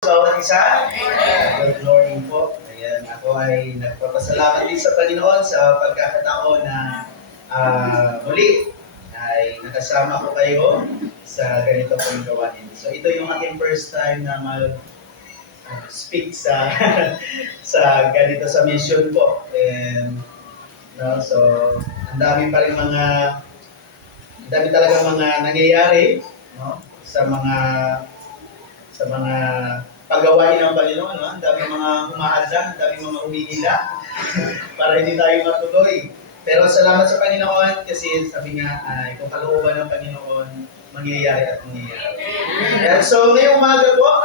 Bawat isa. Good morning po. Ayan, ako ay nagpapasalamat din sa Panginoon sa pagkakataon na muli ay nakasama ko kayo sa ganito pong gawain. So ito yung aking first time na mag-speak sa sa ganito sa mission po. And no, so ang dami talaga mga nangyayari, no, sa mga paggawain ng Panginoon, no? Ang dami mga humahadlang, ang dami mga humihila para hindi tayo matuloy. Pero salamat sa Panginoon kasi sabi nga ay kung kalooban ng Panginoon, mangyayari at mangyayari. And so ngayong umaga po,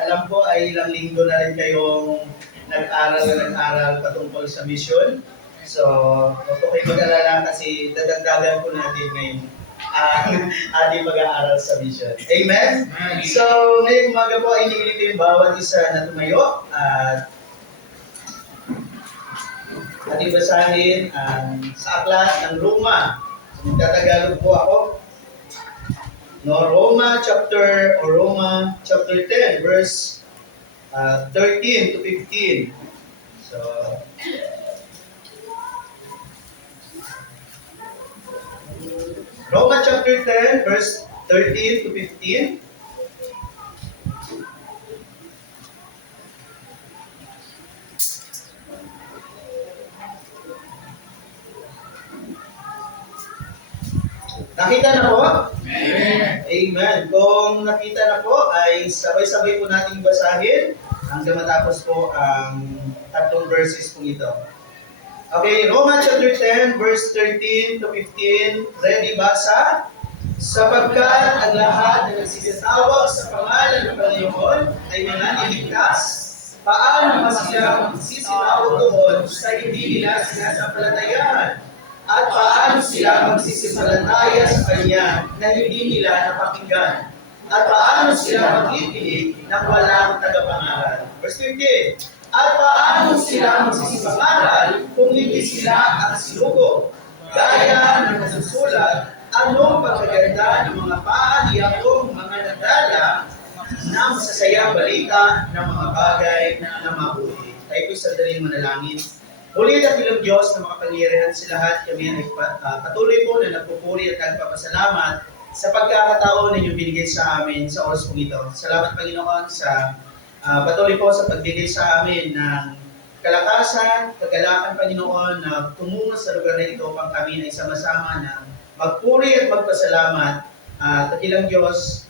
alam ko ay ilang linggo na rin kayong nag-aral patungkol sa mission. So, huwag ko kayo mag-alala kasi dadagdagan po natin ngayon ang ating mag-aaral sa mission. Amen? So, ngayong umaga po ay inilito yung bawat isa na tumayo at ating basahin sa aklat ng Roma. Magtatagalog po ako. No, Roma chapter 10 verse 13 to 15. So, Roma chapter 10, verse 13 to 15. Nakita na po? Amen. Amen. Kung nakita na po, ay sabay-sabay po nating basahin hanggang matapos po ang tatlong verses po ito. Okay, Roma chapter 10, verse 13 to 15. Ready basa? Sapagkat ang lahat na nagsisitawag sa pangalan ng Panginoon ay mga niligtas, paano mas sila magsisitawag doon sa hindi nila sinasampalatayan? At paano sila magsisipalataya sa Kanya na hindi nila napakinggan? At paano sila mag-ikinig na walang tagapangaral? Verse 15. At paano sila magsisipangaral kung hindi sila ang sinugo? Gaya ng nasusulat, anong pagkaganda ng mga paaliakong mga nadala na masasayang balita ng mga bagay na mabuti. Tayo po'y sandaling manalangin. Muli at ilang Diyos na makapangyarihan sa lahat, kami ay patuloy po na nagpupuri at nagpapasalamat sa pagkakataon na inyong binigay sa amin sa oras pong ito. Salamat Panginoon sa patuloy po sa pagbigay sa amin ng kalakasan, kagalakan Panginoon na tumungo sa lugar na ito pang kami ay sama-sama na magpuri at magpasalamat at ilang Diyos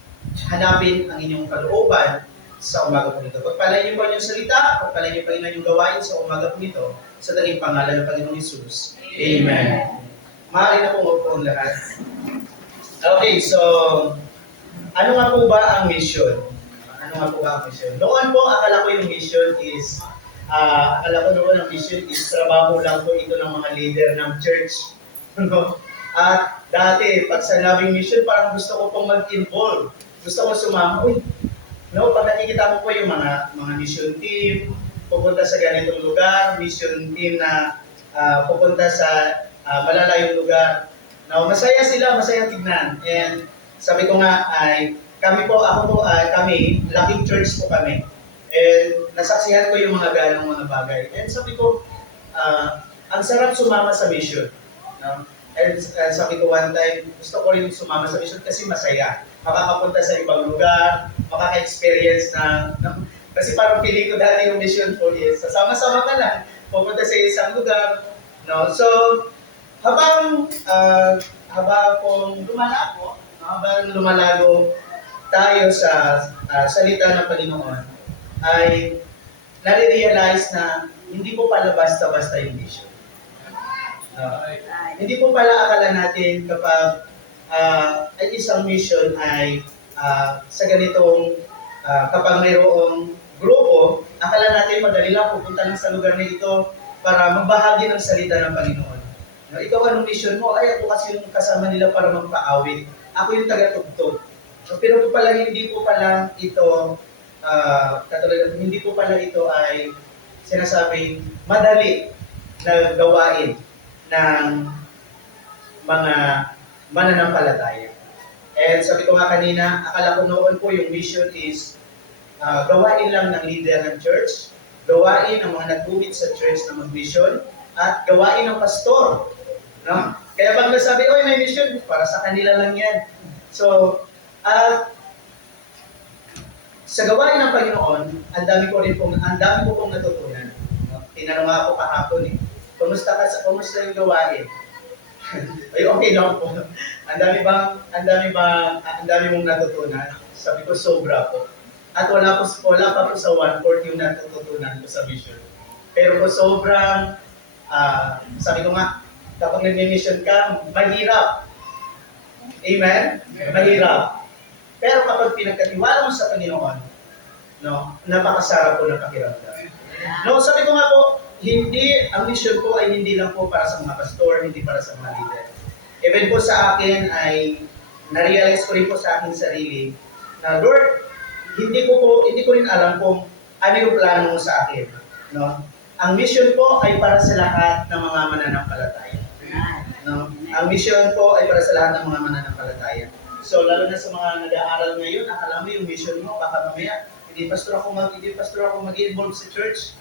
hanapin ang inyong kalooban sa umaga po nito. Pagpalain niyo po ang inyong salita, pagpalain niyo Panginoon yung gawain sa umaga po nito sa daling pangalan ng Panginoong Hesus. Amen. Maaari na po ang lahat. Okay, so ano nga po ba ang mission? Ano nga po ba ang mission? Noon po, akala ko yung mission is, ang mission is trabaho lang po ito ng mga leader ng church. At dati, pag sinabing mission, parang gusto ko pong mag-involve. Gusto ko sumama. No, pag nakikita mo po yung mga mission team, pupunta sa ganitong lugar, mission team na pupunta sa malalayong lugar. Now, masaya sila, masaya tignan. And sabi ko nga ay, kami, laking church po kami. And nasaksihan ko yung mga ganong mga bagay. And sabi ko, ang sarap sumama sa mission. No? And sabi ko one time, gusto ko rin sumama sa mission kasi masaya. Makakapunta sa ibang lugar, makaka-experience ng kasi parang feeling ko dati yung mission po is, sasama-sama ka lang, pupunta sa isang lugar. No? So, habang lumalago tayo sa salita ng Panginoon, ay nare-realize na hindi po pala basta-basta yung mission. Hindi po pala akala natin kapag ay isang mission ay sa ganitong kapag mayroong grupo, akala natin madali lang pupunta lang sa lugar na ito para magbahagi ng salita ng Panginoon. No, ikaw anong mission mo? Ay ako kasi yung kasama nila para magpaawit. Ako yung taga-tugtog. So, pero hindi po pala ito hindi po pala ito ay sinasabing madali na gawain ng mga mananampalataya. And sabi ko nga kanina, akala ko noon po yung mission is gawain lang ng leader ng church, gawain ng mga nag-lead sa church na mag-mission, at gawain ng pastor. No? Kaya pag nasabi, oy, may mission, para sa kanila lang yan. So, sa gawain ng Panginoon, ang dami ko pong natutunan. No? Tinanong ako kahapon eh, kumusta yung gawain? Ay, okay lang po. Ang dami mong natutunan. Sabi ko, sobra po. At wala pa po sa 1/4 yung natututunan ko sa mission. Pero po sobrang, sabi ko nga, kapag nag-mission ka, mahirap. Amen? Mahirap. Pero kapag pinagkatiwala mo sa Panginoon, no, napakasarap po ng pakiramdam. No, sabi ko nga po, ang mission po ay hindi lang po para sa mga pastor, hindi para sa mga leader. Even po sa akin ay na-realize ko rin po sa aking sarili na Lord, hindi ko rin alam kung ano yung plano mo sa akin. No? Ang mission po ay para sa lahat ng mga mananampalataya. No? Ang mission po ay para sa lahat ng mga mananampalataya. So lalo na sa mga nag-aaral ngayon, akala mo yung mission mo, baka mamaya, hindi pastor ako mag-involve sa church.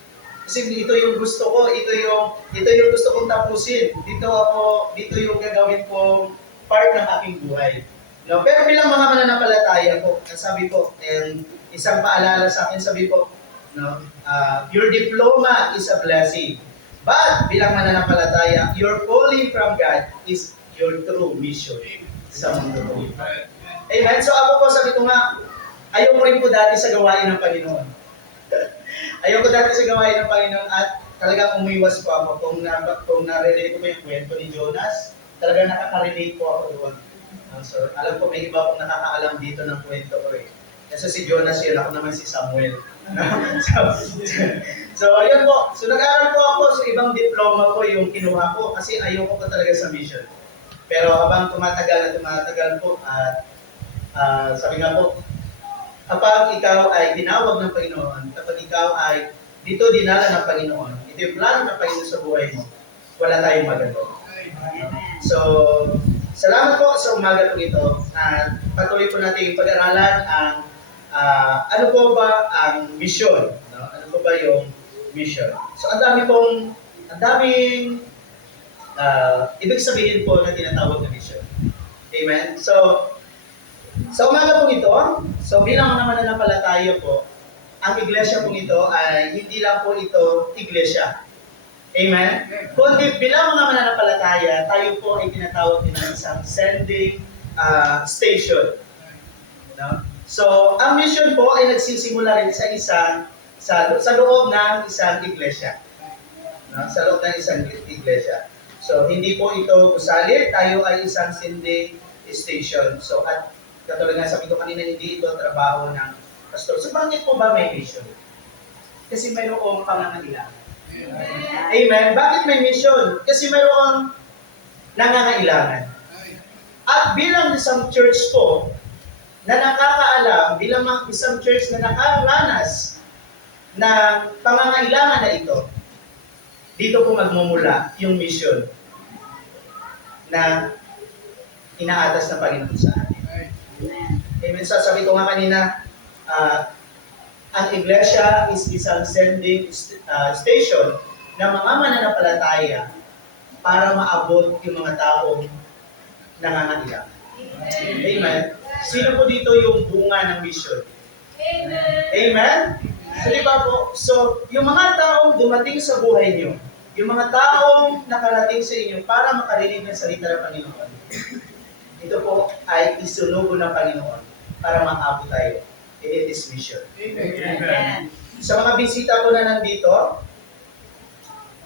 Kasi ito yung gusto ko, ito yung gusto kong tapusin. Dito yung gagawin kong part ng aking buhay. No? Pero bilang mga mananampalataya po, sabi po, isang paalala sa akin, sabi po, no, your diploma is a blessing. But bilang mananampalataya, your calling from God is your true mission sa mundo po. Amen? So ako po, sabi ko nga, ayaw ko rin po dati sa gawain ng Panginoon. Ayoko dati sa gawain ng Panginoon at talagang umiwas po ako. Kung nare-relate ko po yung kwento ni Jonas, talagang nakaka-relate po ako doon. So, alam ko may iba akong nakakaalam dito ng kwento ko eh. Kasi si Jonas yun, ako naman si Samuel. so, ayun po. So, nag-aaral po ako sa ibang diploma ko yung kinuha ko kasi ayoko po talaga sa mission. Pero habang tumatagal po at sabi nga po, kapag ikaw ay tinawag ng Panginoon, kapag ikaw ay dito dinala ng Panginoon, ito yung plano ng Panginoon sa buhay mo, wala tayong magagawa. So, salamat po sa umaga po ito at patuloy po natin pag-aralan ang ano po ba ang mission? No? Ano po ba yung mission? So, ang daming ibig sabihin po na tinatawag na mission. Amen? So, sa umaga po ito, so bilang mga mananampalataya po, ang iglesia po ito ay hindi lang po ito iglesia. Amen? Kundi bilang mga mananampalataya, tayo po ay tinatawag din ng isang sending station. No? So, ang mission po ay nagsisimula rin sa loob ng isang iglesia. No? Sa loob ng isang iglesia. So, hindi po ito gusali, tayo ay isang sending station. So, at katulad nga sabi ko kanina, hindi ito trabaho ng pastor. So, bakit po ba may mission? Kasi mayroong pangangailangan. Amen? Bakit may mission? Kasi mayroong nangangailangan. At bilang isang church po, na nakakaalam, bilang isang church na nakaranas ng pangangailangan na ito, dito po magmumula yung mission na inaatas ng Panginoon sa atin. Amen. Sabi ko nga kanina, ang iglesia is isang sending station ng mga mananampalataya para maabot yung mga taong nangangailangan. Amen. Sino po dito yung bunga ng mission? Amen. Amen? So, di ba po? So, yung mga taong dumating sa buhay niyo, yung mga taong nakarating sa inyo para makarinig ng salita ng Panginoon, ito po ay isunugo ng Panginoon para maabot tayo. It is mission. Amen. Sa mga bisita po na nandito,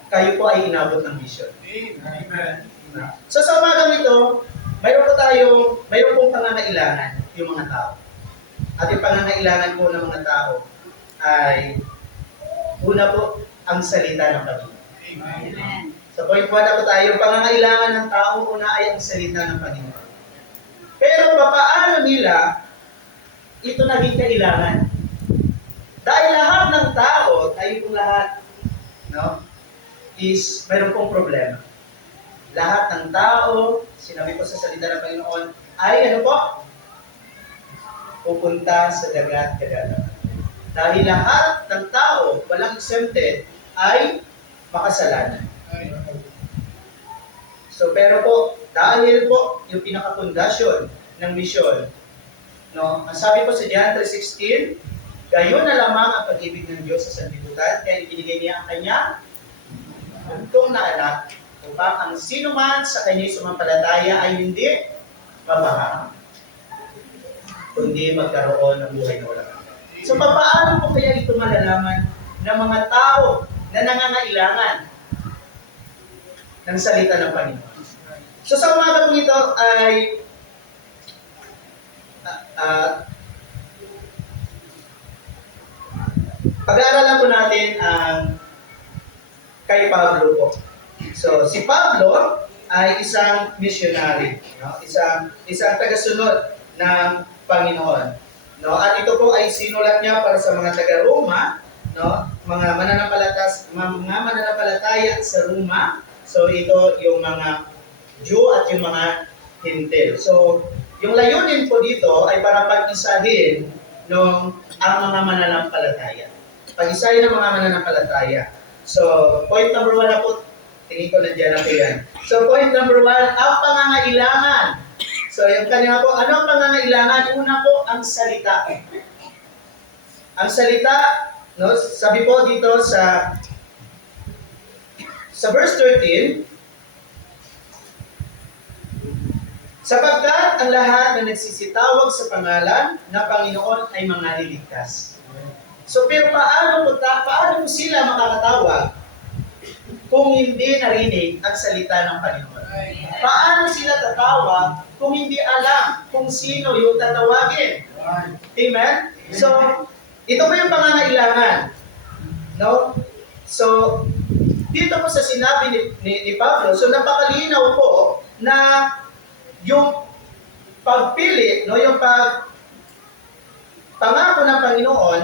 kayo po ay inabot ng mission. Amen. So sa umagang ito, mayroon pong pangangailangan yung mga tao. At yung pangangailangan po ng mga tao ay una po ang salita ng Panginoon. Amen. Sa point 1 na po tayo, yung pangangailangan ng tao una ay ang salita ng Panginoon. Pero papaano nila ito naging kailangan? Dahil lahat ng tao, tayo pong lahat, no, is mayroon pong problema. Lahat ng tao, sinabi ko sa salita ng Panginoon, ay ano po? Pupunta sa dagat-dagat. Dahil lahat ng tao, walang exempted, ay makasalanan. So, pero po, dahil po yung pinakapundasyon ng misyon, no? Ang sabi po sa John 3:16, gayon na lamang ang pag-ibig ng Diyos sa sanlibutan, kaya ibinigay niya ang kanyang buntong na anak, upang ang sino man sa kanya'y sumampalataya ay hindi mabahag, kundi magkaroon ng buhay na walang hanggan. So, paano po kaya ito malalaman ng mga tao na nangangailangan ng salita ng Panginoon? So, sa umaga po ito ay pag-aaralan po natin ang kay Pablo po. So, si Pablo ay isang missionary, no? Isang tagasunod ng Panginoon, no? At ito po ay sinulat niya para sa mga taga-Roma, no? Mga mananampalataya sa Roma. So, ito yung mga Jew at yung mga Hintil. So, yung layunin po dito ay para pag-isahin ang mga mananampalataya. Pag-isahin ang mga mananampalataya. So, point number 1 na po, tingin ko nandiyan na po yan. So, point number 1, ang pangangailangan. So, yung kanina po, ano ang pangangailangan? Una po, ang salita. Ang salita, no, sabi po dito sa verse 13, sapagkat ang lahat na nagsisitawag sa pangalan na Panginoon ay mga liligtas. So, pero paano po sila makakatawag kung hindi narinig ang salita ng Panginoon? Paano sila tatawag kung hindi alam kung sino yung tatawagin? Amen? So, ito po yung pangangailangan. No? So, dito po sa sinabi ni Pablo, so napakalinaw po na yung pagpili, no, yung pangako ng Panginoon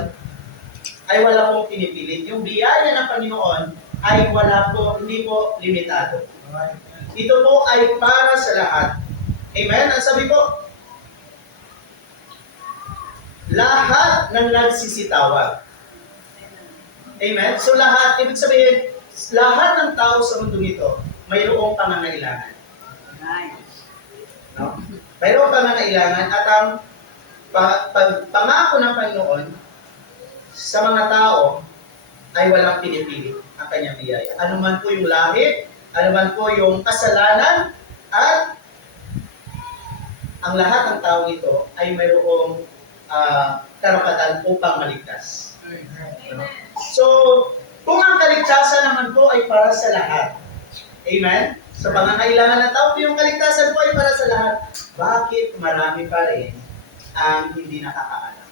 ay wala pong pinipili. Yung biyaya ng Panginoon ay hindi po limitado. Ito po ay para sa lahat. Amen? Ang sabi po, lahat ng nagsisitawag. Amen? So lahat, ibig sabihin, lahat ng tao sa mundo nito, mayroong pangangailangan. No? Mayroong pangangailangan at ang pangako ng Panginoon sa mga tao ay walang pinipili ang kanyang biyaya. Ano man po yung lahi, ano man po yung kasalanan, at ang lahat ng tao ito ay mayroong karapatan upang maligtas. So, kung ang kaligtasan naman po ay para sa lahat, amen? Sa pangangailangan ng tao, yung kaligtasan po ay para sa lahat, bakit marami pa rin ang hindi nakakaalam?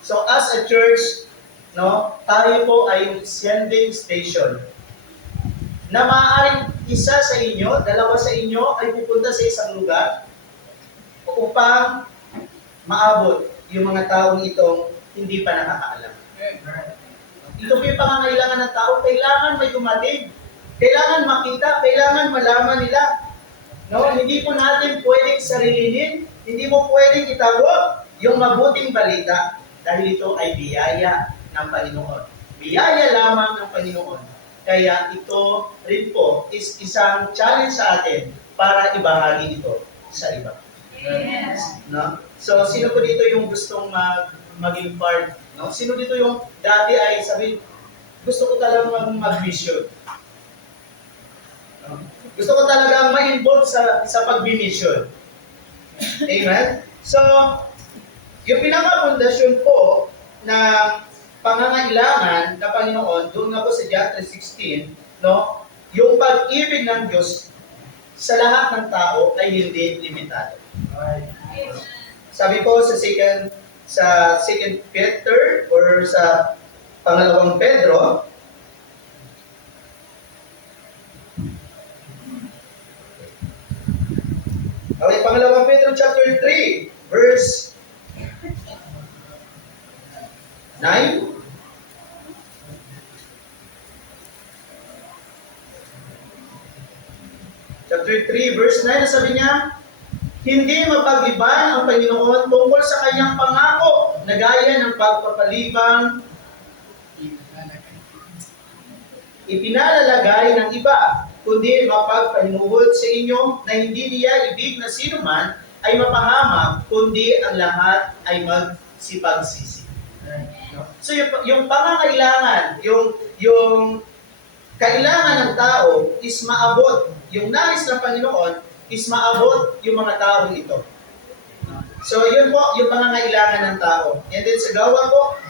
So, as a church, no, tayo po ay yung sending station na maaaring isa sa inyo, dalawa sa inyo ay pupunta sa isang lugar upang maabot yung mga taong itong hindi pa nakakaalam. Ito po yung pangangailangan ng tao. Kailangan may dumating. Kailangan makita. Kailangan malaman nila. No? Hindi po natin pwedeng sarilinin. Hindi mo pwedeng itago yung mabuting balita dahil ito ay biyaya ng Panginoon. Biyaya lamang ng Panginoon. Kaya ito rin po is isang challenge sa atin para ibahagi ito sa iba. Yes. No? So, sino po dito yung gustong maging part? No? Sino dito yung dati ay sabi, gusto ko talagang mag-mission. No? Gusto ko talagang ma-involve sa pag-mission. Amen? So, yung pinaka-pundasyon po na pangangailangan ng Panginoon, doon nga po sa John 3:16, no? Yung pag-ibig ng Diyos sa lahat ng tao ay hindi limitado. Sabi po sa second Peter or sa pangalawang Pedro, okay, pangalawang Pedro chapter 3, verse 9. Chapter 3, verse 9, sabi niya, hindi mapagliban ang Panginoon tungkol sa kanyang pangako na gaya ng pagpapalibang ipinalalagay ng iba, kundi mapagpahinuhod sa inyo na hindi niya ibig na sino man ay mapahamak, kundi ang lahat ay magsipagsisi. So yung pangangailangan, yung kailangan ng tao is maabot. Yung nais ng Panginoon is maabot yung mga taong ito. So yun po yung pangangailangan ng tao. And then sa Gawa po,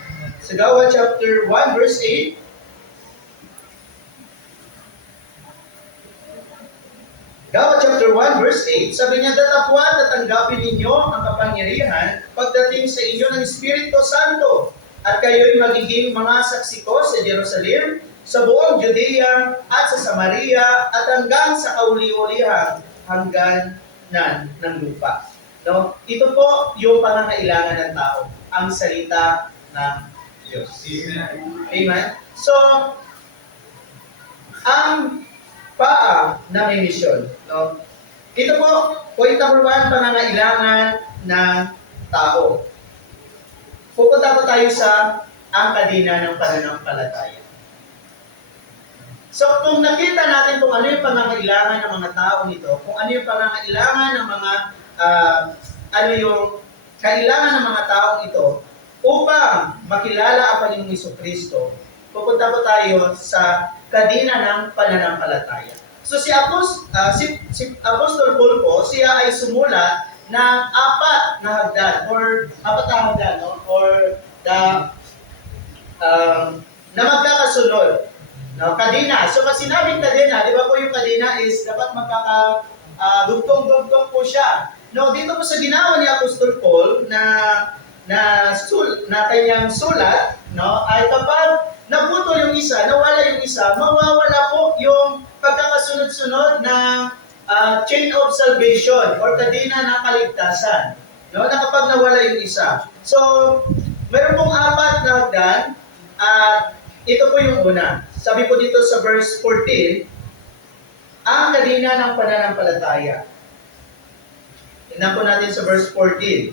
sa Gawa chapter 1 verse 8, Gawa chapter 1 verse 8, sabi niya, datapwat at tanggapin ninyo ang kapangyarihan pagdating sa inyo ng Espiritu Santo, at kayo'y magiging mga saksi ko sa Jerusalem, sa buong Judea at sa Samaria, at hanggang sa kauli-ulihang hangganan ng lupa. No? Ito po yung pangangailangan ng tao, ang salita ng Diyos. Amen? So, ang paa na may misyon. No? Ito po, point number 1, pangangailangan ng tao. Pupunta po tayo sa ang kadina ng pananampalataya. So, kung nakita natin kung ano yung pangangailangan ng mga tao nito, kung ano yung pangangailangan ng mga, ano yung kailangan ng mga taong ito, upang makilala ang Panginoong Jesucristo, pupunta po tayo sa kadina ng pananampalataya. So si Apostol Paul po, siya ay sumulat ng 4 na hagdan or 4 na hagdan, no? Or the na magkakasunod. No, kadina. So pag sinabing kadina, di ba po yung kadina is dapat magkakadugtong-dugtong po siya. No, dito po sa ginawa ni Apostol Paul na kanyang sulat, no, ay kapag naputol yung isa, nawala yung isa, mawawala po yung pagkakasunod-sunod ng chain of salvation or kadina ng kaligtasan. No? Na kapag nawala yung isa. So, meron pong 4 na hagdan at ito po yung una. Sabi po dito sa verse 14, ang kadina ng pananampalataya. Tingnan po natin sa verse 14.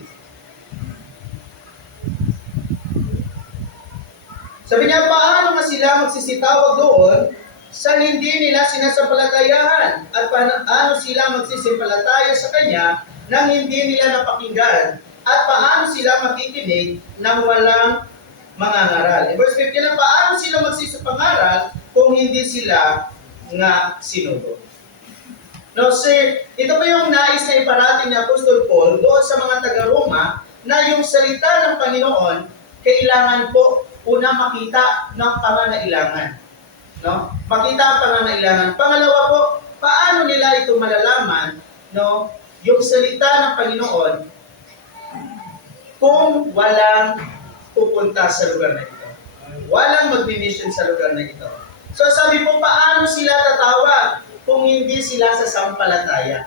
Sabi niya, paano nga sila magsisitawag doon sa hindi nila sinasampalatayahan? At paano sila magsisimpalataya sa Kanya nang hindi nila napakinggan? At paano sila makikinig nang walang mangangaral? In verse 15, paano sila magsisipangaral kung hindi sila nga sinugo? No, ito po yung nais na iparating ni Apostol Paul doon sa mga taga-Roma na yung salita ng Panginoon kailangan po una makita ng pangangailangan. No? Makita ang pangangailangan. Pangalawa po, paano nila ito malalaman, no, yung salita ng Panginoon kung walang pupunta sa lugar na ito. Walang magmi-mission sa lugar na ito. So sabi po, paano sila tatawag kung hindi sila sasampalataya?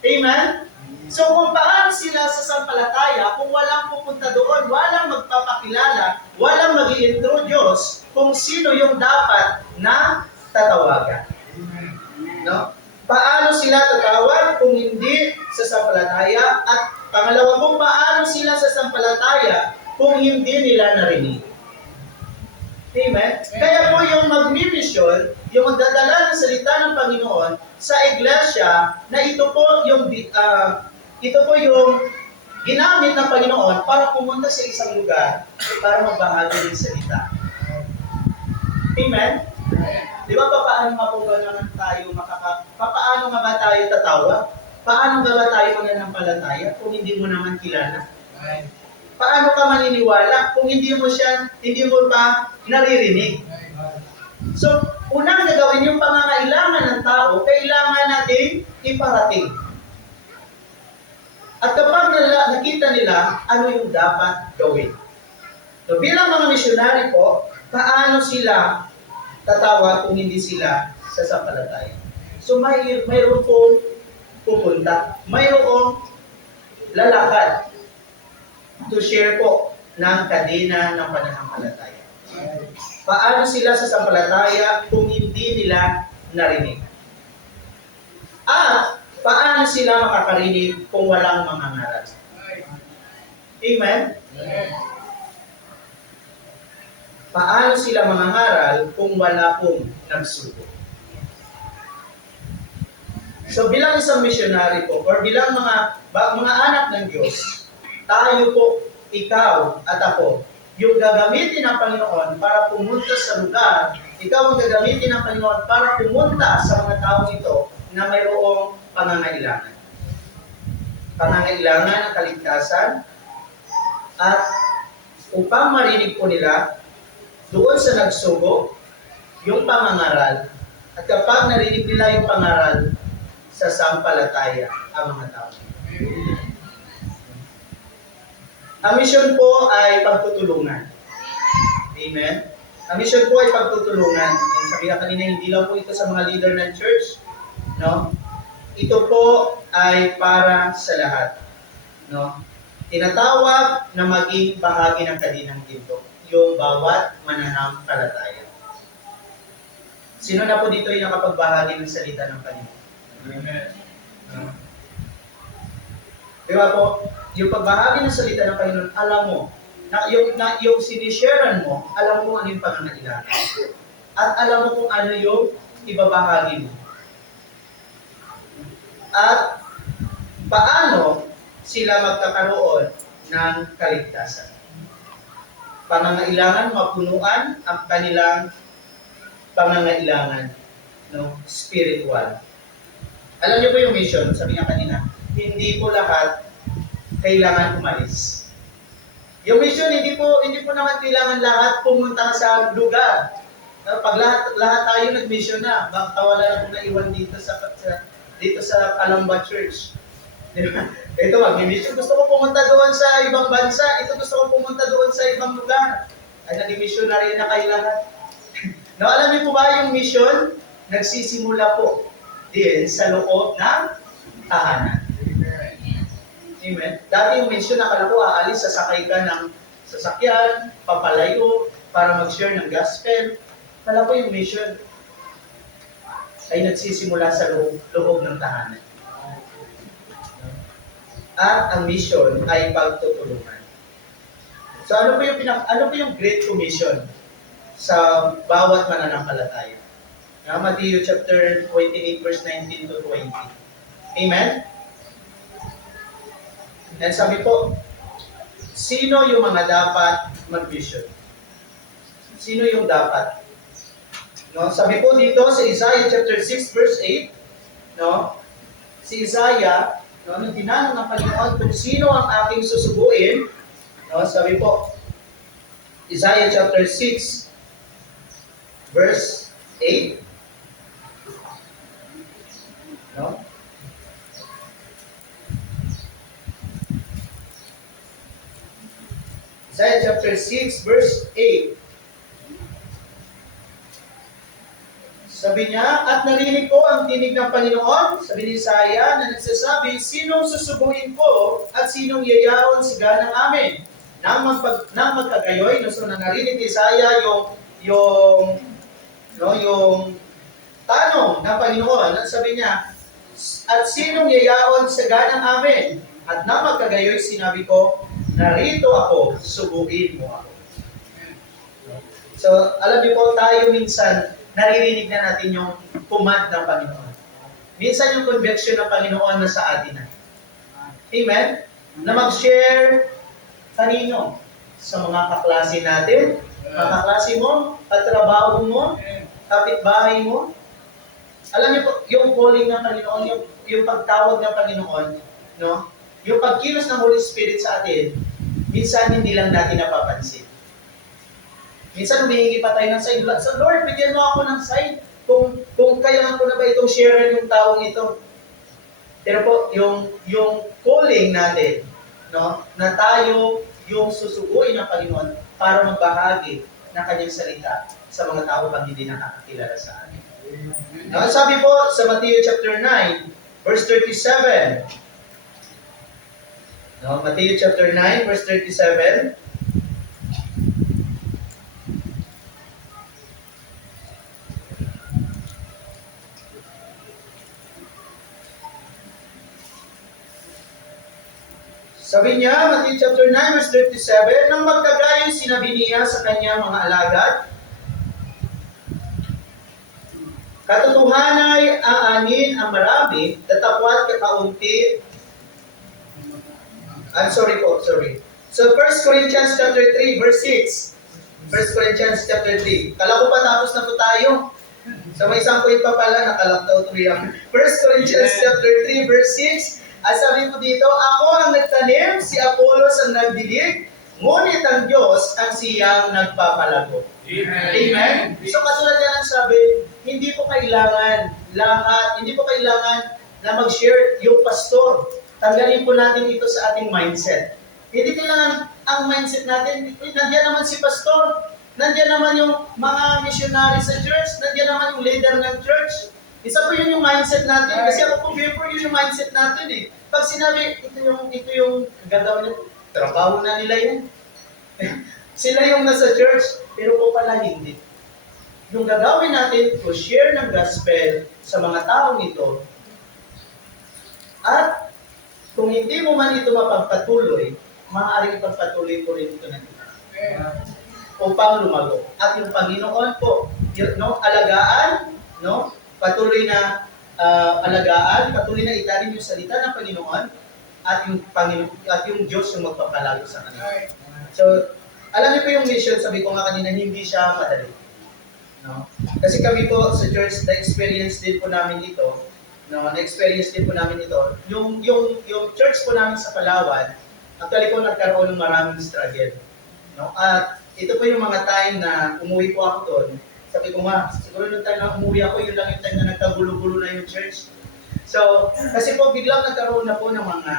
Amen? So kung paano sila sasampalataya kung walang pupunta doon, walang magpapakilala, walang mag-i-introduce kung sino yung dapat na tatawagan. No? Paano sila tatawag kung hindi sasampalataya? At pangalawa kung paano sila sasampalataya kung hindi nila narinig? Amen? Kaya po yung mag-mission, yung magdadala ng salita ng Panginoon sa iglesia, na ito po yung ginamit ng Panginoon para pumunta sa isang lugar para magbahagi ng salita. Amen? Di ba paano nga po ba naman tayo paano nga ba tayo tatawa? Paano nga ba tayo mananampalataya kung hindi mo naman kilala? Paano ka maniniwala kung hindi mo pa naririnig? So, unang gagawin yung pangangailangan ng tao, kailangan natin iparating. At kapag nakita nila, ano yung dapat gawin? So, bilang mga misyonary po, paano sila tatawag kung hindi sila sasampalataya? So, mayroon pong pupunta, mayroong lalakad to share po ng kadina ng pananampalataya. Paano sila sasampalataya kung hindi nila narinig? At paano sila makakarinig kung walang mangangaral? Amen? Paano sila mangangaral kung wala pong nagsugo? So bilang isang missionary po, or bilang mga anak ng Diyos, tayo po, ikaw at ako, yung gagamitin ng Panginoon para pumunta sa lugar, ikaw ang gagamitin ng Panginoon para pumunta sa mga taong ito na mayroong pangangailangan. Pangangailangan ng kaligtasan, at upang marinig po nila doon sa nagsugo, yung pangangaral, at kapag narinig nila yung pangaral, sasampalataya ang mga tao. Ang misyon po ay pagtutulungan. Amen? Ang misyon po ay pagtutulungan. Sabi na kanina, hindi lang po ito sa mga leader ng church. No? Ito po ay para sa lahat. No? Tinatawag na maging bahagi ng kadinang ginto, yung bawat mananampalataya. Sino na po dito yung nakapagbahagi ng salita ng Panginoon? Amen. Diba po, yung pagbahagi ng salita ng Panginoon, alam mo, yung sinisharean mo, alam mo ano yung pangangailangan. At alam mo kung ano yung ibabahagi mo. At paano sila magkakaroon ng kaligtasan. Pangangailangan mapunuan ang kanilang pangangailangan, no, spiritual. Alam niyo po yung mission, sabi nga kanina, hindi po lahat kailangan umalis. Yung mission, hindi po naman kailangan lahat pumunta sa lugar. Pag lahat tayo nag-mission na, baka wala na akong naiwan dito sa Calamba Church. Diba? Ito, mag-mission. Gusto ko pumunta doon sa ibang bansa. Ito, gusto ko pumunta doon sa ibang lugar. Ay, nag-missionary na kayo lahat. No, alam niyo po ba yung mission? Nagsisimula po din sa loob ng tahanan. Amen. Dati yung mission, akala ko aalis, sasakay ka ng sasakyan, papalayo, para mag-share ng gospel. Akala ko yung mission ay nagsisimula sa loob ng tahanan. At ang mission ay pagtutulungan. So ano po yung Great Commission sa bawat mananampalataya? Matthew chapter 28 verse 19 to 20. Amen? And sabi po, sino yung mga dapat mag-mission? Sino yung dapat? No, sabi po dito sa Isaiah chapter 6 verse 8, no? Si Isaiah, no, nung tinanong ng Panginoon kung sino ang aking susubuin, no, sabi po, Isaiah chapter 6 verse 8, no? Isaiah chapter 6 verse 8. Sabi niya, at narinig ko ang tinig ng Panginoon, sabi ni Isaiah, na nagsasabi, sinong susubuin ko at sinong yayaon sa ganang amin? Nang magkagayoy, so narinig ni Isaiah yung tanong ng Panginoon. At sabi niya, at sinong yayaon sa ganang amin? At nang magkagayoy, sinabi ko, narito ako, subuin mo ako. So, alam niyo po, tayo minsan, naririnig na natin yung command ng Panginoon. Minsan yung conviction ng Panginoon na sa atin na. Amen? Na mag-share kanino? Sa mga kaklase natin, mga kaklase mo, katrabaho mo, kapitbahay mo. Alam niyo po, yung calling ng Panginoon, yung pagtawag ng Panginoon, no? Yung pagkilos ng Holy Spirit sa atin, minsan hindi lang natin napapansin. Minsan humihingi pa tayo ng sign. So Lord, bigyan mo ako ng sign. Kung kailangan ko na ba itong share yung taong ito. Pero po, yung calling natin, no, na tayo yung susuguin ng Panginoon para magbahagi ng kanyang salita sa mga tao pang hindi nakakakilala sa atin. No, sabi po sa Matthew chapter 9, verse 37. No, Matthew chapter 9, verse 37. Sabi niya, Matthew chapter 9, verse 37, nang magkagayon sinabi niya sa kanyang mga alagad, katotohanay aanin ang marami, datapwat kakaunti. Sorry. So 1 Corinthians chapter 3, verse 6. 1 Corinthians chapter 3. Kala ko pa tapos na po tayo. So may isang point pa pala, nakalaktaw tuloy ako. 1 Corinthians chapter 3, verse 6. Sabi ko dito, ako ang nagtanim, si Apollos ang nagdilig, ngunit ang Diyos ang siyang nagpapalago. Amen? So katulad yan ang sabi, hindi po kailangan na mag-share yung pastor. Tanggalin po natin ito sa ating mindset. Hindi kailangan ang mindset natin, nandiyan naman si pastor, nandiyan naman yung mga missionary sa church, nandiyan naman yung leader ng church. Isa po yun yung mindset natin. Kasi ako po, before yun yung mindset natin eh. Pag sinabi, ito yung gagawin nila, trabaho na nila yun. Sila yung nasa church, pero po pala hindi. Yung gagawin natin, to share ng gospel sa mga taong ito, at kung hindi mo man ito mapagpatuloy, maaaring ipagpatuloy ko rin ito na ito. Upang lumago. At yung Panginoon po, alagaan, patuloy na alagaan, patuloy na italin yung salita ng Panginoon at yung Diyos yung magpapalago sa kanila. So, alam niyo po yung mission, sabi ko nga kanina, hindi siya madali. No? Kasi kami po sa church, na-experience din po namin ito. Yung church po namin sa Palawan, actually po nagkaroon ng maraming struggle. No? At ito po yung mga time na umuwi po ako doon. Sabi ko nga, siguro nung time na umuwi ako, yun lang yung time na nagkagulo-gulo na yung church. So, kasi po biglang nagkaroon na po ng mga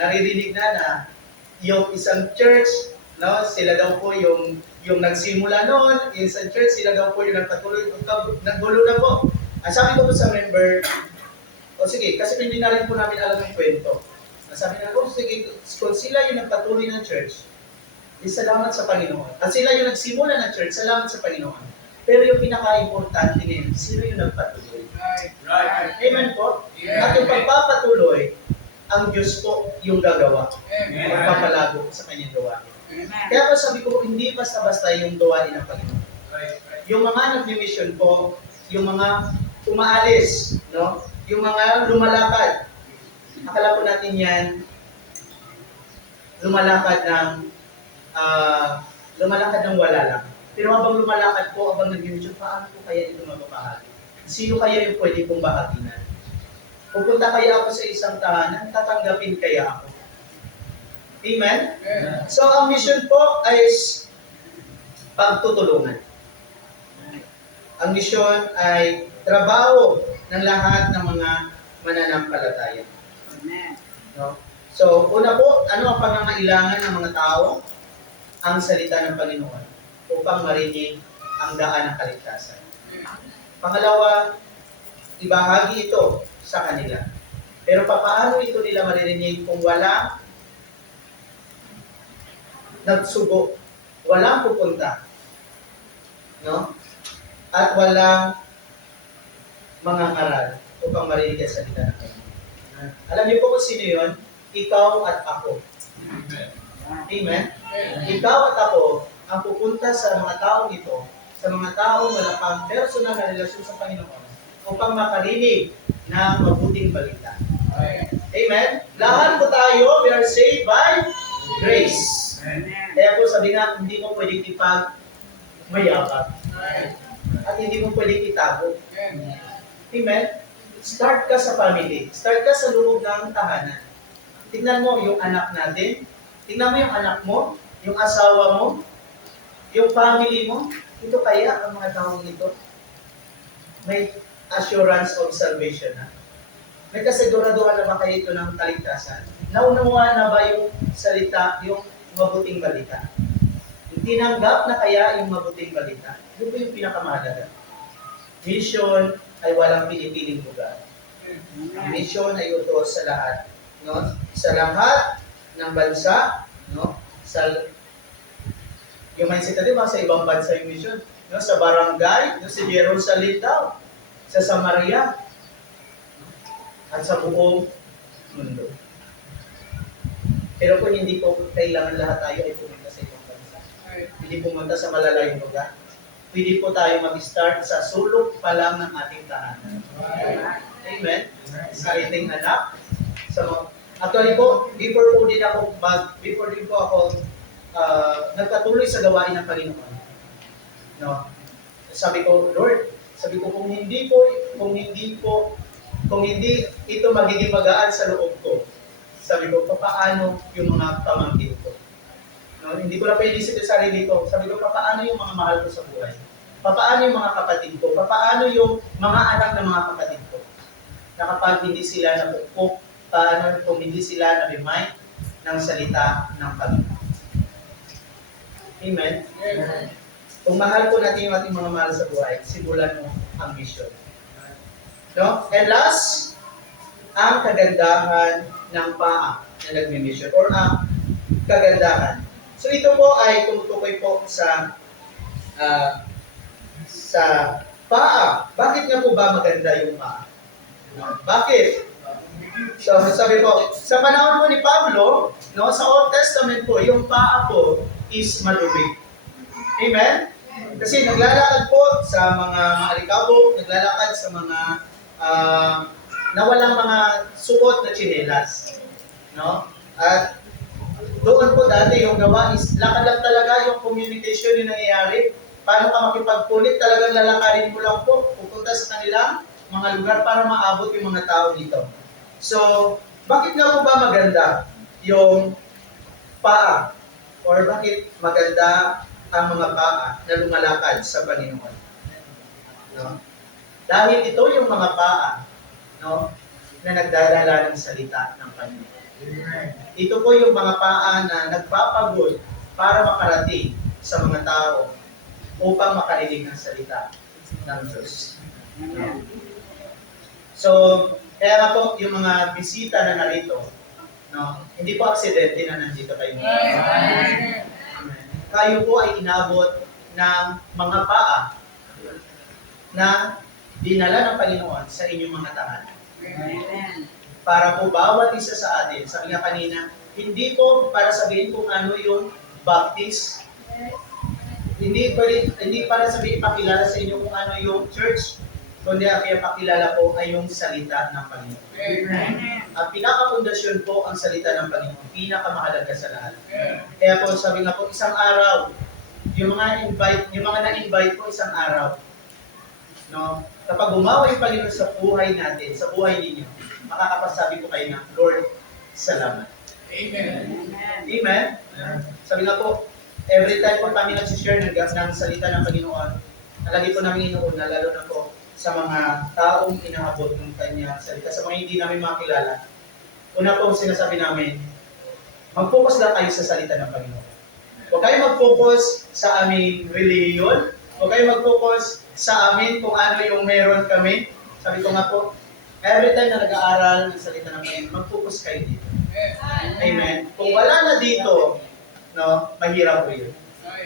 naririnig na yung isang church, sila daw po yung nagsimula noon, yung isang church, sila daw po yung nagpatuloy, naggulo na po. Sabi ko po sa member, sige, kasi hindi na rin po namin alam yung kwento. Sabi na, sige, kung sila yung nagpatuloy ng church, salamat sa Panginoon. At sila yung nagsimula ng church, salamat sa Panginoon. Pero yung pinaka-importante ngayon, sino yung nagpatuloy? Right. Amen po? Yeah. At yung pagpapatuloy, ang Diyos po yung gagawa. Magpapalago sa kanyang gawain. Kaya po sabi ko, hindi basta-basta yung gawain ng Panginoon. Yung mga nag-mission po, yung mga umaalis, yung mga lumalakad. Akala po natin yan, lumalakad ng wala lang. Pero habang lumalakad po, habang nag-mission, paano po kaya ito mapapahagi? Sino kaya yung pwede kong bahaginan? Pupunta kaya ako sa isang tahanan, tatanggapin kaya ako? Amen? Yeah. So, ang mission po ay pagtutulungan. Ang mission ay trabaho ng lahat ng mga mananampalataya. Amen. So, una po, ano ang pangangailangan ng mga tao? Ang salita ng Panginoon upang marinig ang daan ng kaligtasan. Pangalawa, ibahagi ito sa kanila. Pero paano ito nila maririnig kung walang nagsugo, walang pupunta, at walang mga aral upang marinig ang salita ng Panginoon. Alam niyo po kung sino yun? Ikaw at ako. Amen? Ikaw at ako ang pupunta sa mga taong ito, sa mga taong wala pang personal na relasyon sa Panginoon upang makarinig ng mabuting balita. Amen? Lahat po tayo, we are saved by grace. Kaya po sabi nga, hindi mo pwedeng ipag-mayabang. At hindi mo pwedeng itago. Amen? Start ka sa family. Start ka sa loob ng tahanan. Tingnan mo yung anak natin. Tingnan mo yung anak mo, yung asawa mo, yung family mo. Ito kaya ang mga taong ito? May assurance of salvation na? May kasiguraduhan na ba kayo ito ng kaligtasan? Naunawa na ba yung salita, yung mabuting balita? Tinanggap na kaya yung mabuting balita? Ito po yung pinakamahalaga. Mission ay walang pinipiling lugar. Ang mission ay utos sa lahat. Sa lahat ng bansa, yung mindset natin, sa ibang bansa yung mission. Sa barangay, sa Jerusalem daw, sa Samaria, at sa buong mundo. Pero kung hindi po kailangan lahat tayo ay pumunta sa ibang bansa, hindi pumunta sa malalayong lugar, pwede po tayo mag-start sa sulok pa lang ng ating tahanan. Amen? Sa ating anak. So, actually po, before din po ako nagpatuloy sa gawain ng Panginoon. No? Sabi ko, Lord, sabi ko kung hindi ito magiging magaan sa loob ko, sabi ko, paano yung mga pamangkin ko? No? Hindi ko na pwede isip sa sarili ko. Sabi ko, paano yung mga mahal ko sa buhay? Paano yung mga kapatid ko? Paano yung mga anak ng mga kapatid ko? Na kapag hindi sila napupok, paano kung hindi sila na-remind ng salita ng Panginoon? Amen? Amen. Kung mahal ko natin yung ating mga mahal sa buhay, simulan mo ang mission. No? And last, ang kagandahan ng paa na nagmi-mission or ang kagandahan. So ito po ay tumutukoy po sa paa. Bakit nga po ba maganda yung paa? No? Bakit? So sabi po, sa panahon po ni Pablo, no, sa Old Testament po, yung paa po is madumi. Amen? Kasi naglalakad po sa mga alikabok, naglalakad sa mga na walang mga suot na tsinelas. No? At doon po dati yung gawa is lakad lang talaga yung communication yung nangyayari. Paano ka makipagpulit? Talagang lalakarin mo lang po, pupunta sa kanilang mga lugar para maabot yung mga tao dito. So, bakit nga po ba maganda yung paa? Or bakit maganda ang mga paa na lumalakad sa Panginoon? No? Dahil ito yung mga paa, no, na nagdadala ng salita ng Panginoon. Ito po yung mga paa na nagpapagod para makarating sa mga tao upang makarinig ng salita ng Diyos. No? So, kaya nga po, yung mga bisita na narito, no, hindi po aksidente na nandito kayo. Amen. Kayo po ay inabot ng mga paa na dinala ng Panginoon sa inyong mga tahanan. Para po bawat isa sa atin, sabi nga kanina, hindi po para sabihin kung ano yung baptist, hindi para sabihin ipakilala sa inyo kung ano yung church, kundi ang ipakilala po ay yung salita ng Panginoon. Ang pinakapundasyon po ang salita ng Panginoon, pinakamahalaga sa lahat. Kaya po sabi nga po, isang araw, yung mga na-invite po isang araw, no? Kapag gumawa yung Panginoon sa buhay natin, sa buhay ninyo, makakapasabi ko kayo na, Lord, salamat. Amen. Amen. Sabi nga po, every time po kami nagsishare ng salita ng Panginoon, lagi po namin inuuna, lalo na po sa mga taong inaabot ng kanyang salita, sa mga hindi namin makilala. Una po sinasabi namin, mag-focus lang kayo sa salita ng Panginoon. Huwag kayo mag-focus sa aming reliyon, huwag kayo mag-focus sa amin kung ano yung meron kami. Sabi ko nga po, every time na nag-aaral ng salita ng Panginoon, mag-focus kayo dito. Amen. Kung wala na dito, no, mahirap po yun.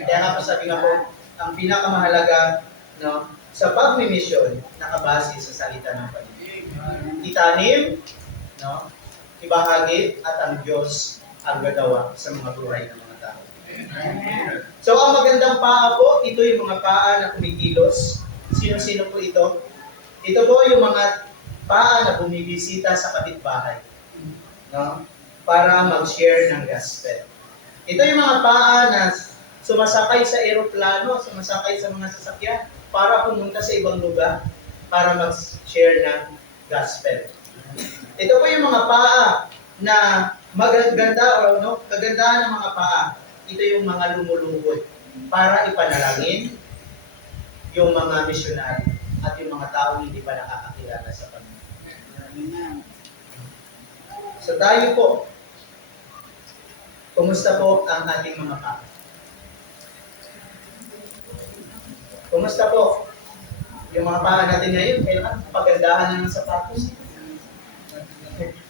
Kaya nga po sabi nga po, ang pinakamahalaga, no, sa pagmimisyon, nakabase sa salita ng Panginoon. Itanim, no, ibahagi, at ang Diyos ang gagawa sa mga buhay ng mga tao. So, ang magandang paa po, ito yung mga paa na kumikilos. Sino-sino po ito? Ito po yung mga paa na bumibisita sa kapitbahay, no, para mag-share ng gospel. Ito yung mga paa na sumasakay sa eroplano, sumasakay sa mga sasakyan para pumunta sa ibang lugar para mag-share ng gospel. Ito po yung mga paa na maganda o no, kagandahan ng mga paa. Ito yung mga lumulubot para ipanalangin yung mga missionary at yung mga taong hindi pa nakakakilala sa Panginoon. So tayo po, kumusta po ang ating mga paa? Kumusta po? Yung mga paa natin ngayon, kailangan pagandahan na ng sapatos.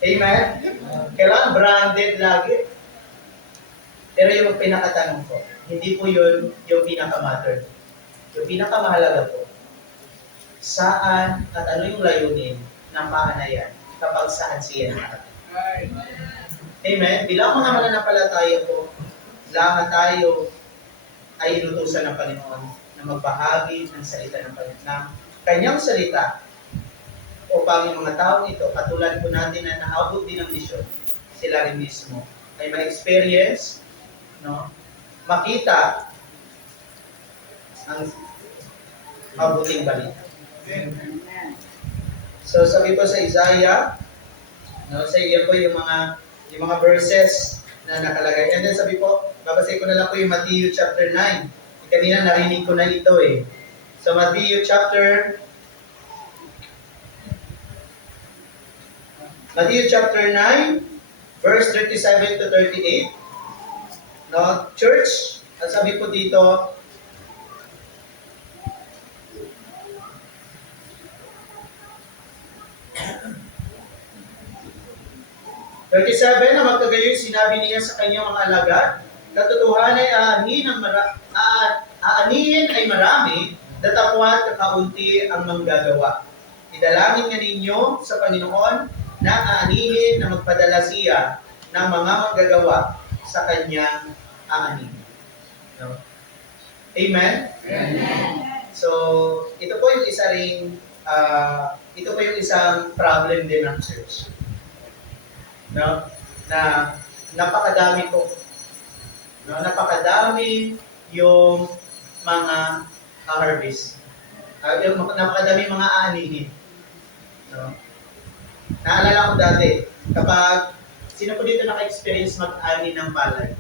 Amen? Kailangan branded lagi. Pero yung pinakatanong ko, hindi po yun yung pinakamatter. Yung pinakamahalaga po, saan at ano yung layunin ng paa na yan kapag saan siya nakarating. Amen? Bilang mga mananampalataya po, lahat tayo ay inutusan ng Panginoon na magbahagi ng salita ng Panginoon, ng kanyang salita upang yung mga taong ito, katulad po natin na naabot din ng misyon, sila rin mismo ay ma-experience, no? Makita ang mabuting balita. So sabi po sa Isaiah, no, sa iyo po yung mga verses na nakalagay. And then sabi po, babasahin ko na lang po yung Matthew chapter 9. Kanina narinig ko na ito eh. So Matthew chapter 9, verse 37 to 38. No, church, ang sabi po dito, 37, na magkagayoy sinabi niya sa kanyang mga alagad, katotohanan ay aanihin ay marami, datapwat kakaunti ang manggagawa. Idalangin nga ninyo sa Panginoon na aanihin na magpadala siya ng mga manggagawa sa kanyang aanin. No? Amen? Amen? So, ito po yung isang problem din ng church. No? Na napakadami po. No? Napakadami yung mga harvest. Napakadami mga aanihin. No? Naalala ko dati, kapag sino po dito naka-experience mag-ani ng palay?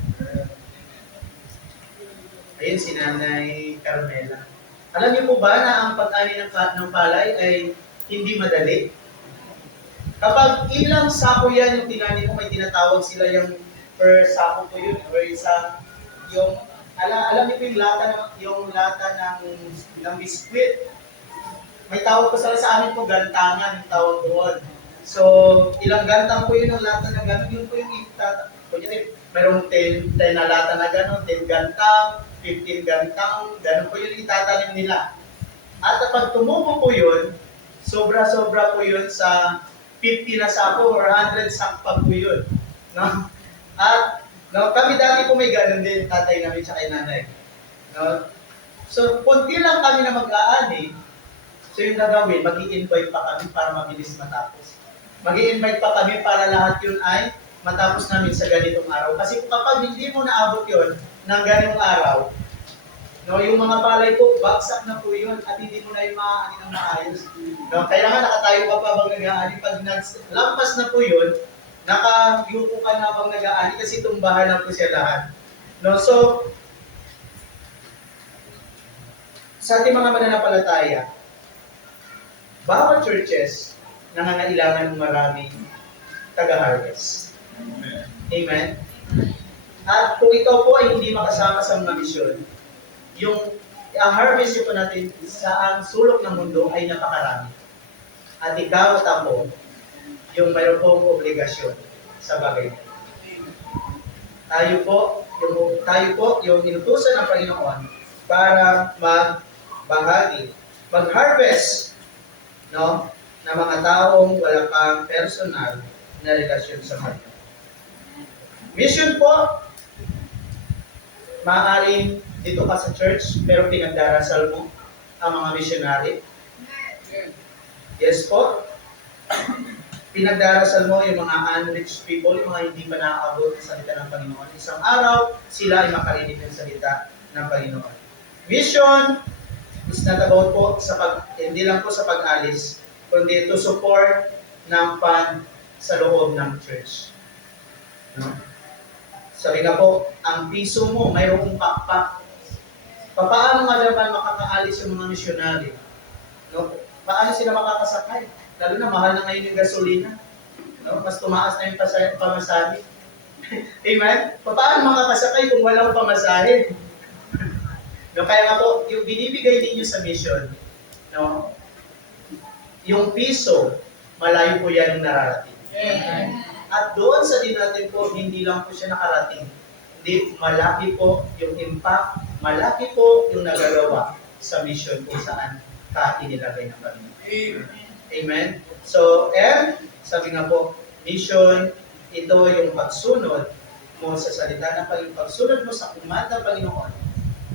Ayun, si Nanay Carmela. Alam niyo po ba na ang pag-ani ng palay ay hindi madali? Kapag ilang sako yan yung tinani mo, may tinatawag sila yung per sako po yun, or alam niyo po yung lata ng biskwit. May tawag po sa amin po, gantangan yung tawag doon. So, ilang gantang po yun ang lata na gano'n, yun po yung mayroong 10 na lata na gano'n, 10 gantang, 15 gantang, gano'n po yung itatanim nila. At kapag tumubo po yun, sobra-sobra po yun sa 50 na sako or 100 sakpag po yun. No? At kami dati po may ganun din, tatay namin sa nanay. No? So, kunti lang kami na mag-aani, so yung gagawin, mag-i-invite pa kami para mabilis matapos. Mag-i-invite pa kami para lahat yun ay matapos namin sa ganitong araw. Kasi kapag hindi mo naabot yun ng ganitong araw, no, yung mga palay po, bagsak na po yun at hindi mo na yung maaani ng maayos. No, kailangan nakatayo ka pa habang nag-aani. Pag lampas na po yun, nakayuko ka na habang nag-aani kasi tumbahan na po siya lahat. No, so, sa ating mga mananampalataya, bawat churches nangangailangan ng maraming taga-harvest. Amen? At kung ikaw po ay hindi makasama sa mga misyon, yung harvest po natin sa ang sulok ng mundo ay napakarami. At ikaw at ako, yung mayroon pong obligasyon sa bagay. Tayo po, yung inutusan ng Panginoon para magbahagi, mag-harvest, no, ng mga taong wala pang personal na relasyon sa Kanya. Mission po, maaaring dito ka sa church, pero pinagdarasal mo ang mga missionary. Yes po. Pinagdarasal mo yung mga unreached people, yung mga hindi pa nakakabot ng salita ng Panginoon. Isang araw, sila ay makarinig ng salita ng Panginoon. Mission is not about po hindi lang po sa pag-alis, kundi to support ng fund sa loob ng church. No? Sabi nga po, ang piso mo, mayroong pakpak. Paano nga naman makakaalis yung mga missionary? No? Paano sila makakasakay? Lalo na mahal na ngayon yung gasolina. No? Mas tumaas na yung pamasahe. Amen? Paano makakasakay kung walang pamasahe? No? Kaya nga po, yung binibigay ninyo sa mission, no? Yung piso, malayo po yan yung nararating. Amen. At doon sa din natin po, hindi lang po siya nakarating. Hindi, malaki po yung impact, malaki po yung nagagawa sa mission kung saan ka inilagay ng Panginoon. Amen. So, and sabi nga po, mission ito yung pagsunod mo sa salita ng Panginoon, pagsunod mo sa command ng Panginoon,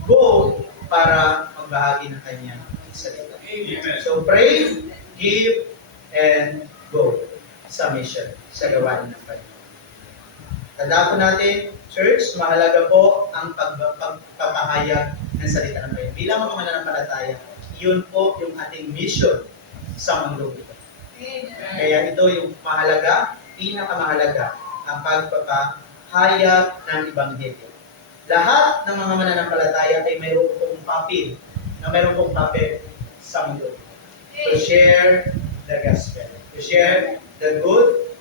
go para magbahagi ng kanyang salita. Amen. So pray, give, and go sa mission, sa gawain ng Panginoon. Tandaan po natin, church, mahalaga po ang pagpapahayag ng salita ng Panginoon. Bilang mga mananampalataya, yun po yung ating mission sa mundo ito. Kaya ito yung mahalaga, pinakamahalaga, ang pagpapahayag ng Ebanghelyo. Lahat ng mga mananampalataya ay mayroon pong papel, sa mundo. To share the gospel. To share the good,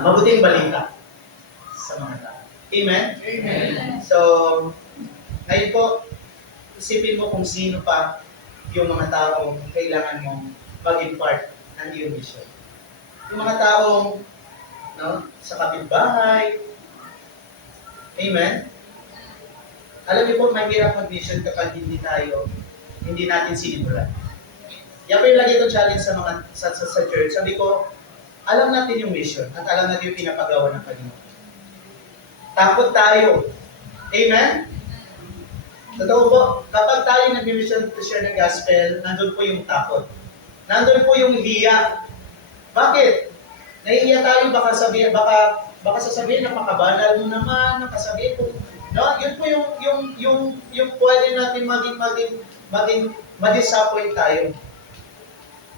mabuting balita sa mga tao. Amen? Amen. So, ngayon po, isipin mo kung sino pa yung mga taong kailangan mong maging part ng iyong mission. Yung mga taong sa kapitbahay. Amen? Alam niyo po, mahirap mag-mission kapag hindi natin sinimulan. Yan po yung lagi itong challenge sa mga sa church. Sabi ko, alam natin yung mission at alam natin yung pinapagawa ng Panginoon. Takot tayo. Amen? Totoo po, kapag tayo nag-mission to share the gospel, nandun po yung takot. Nandun po yung hiya. Bakit? Nahihiya tayo, baka sasabihin na makabanal mo naman, nakasabihin ko. No, yun po yung pwede natin maging ma-disappoint tayo.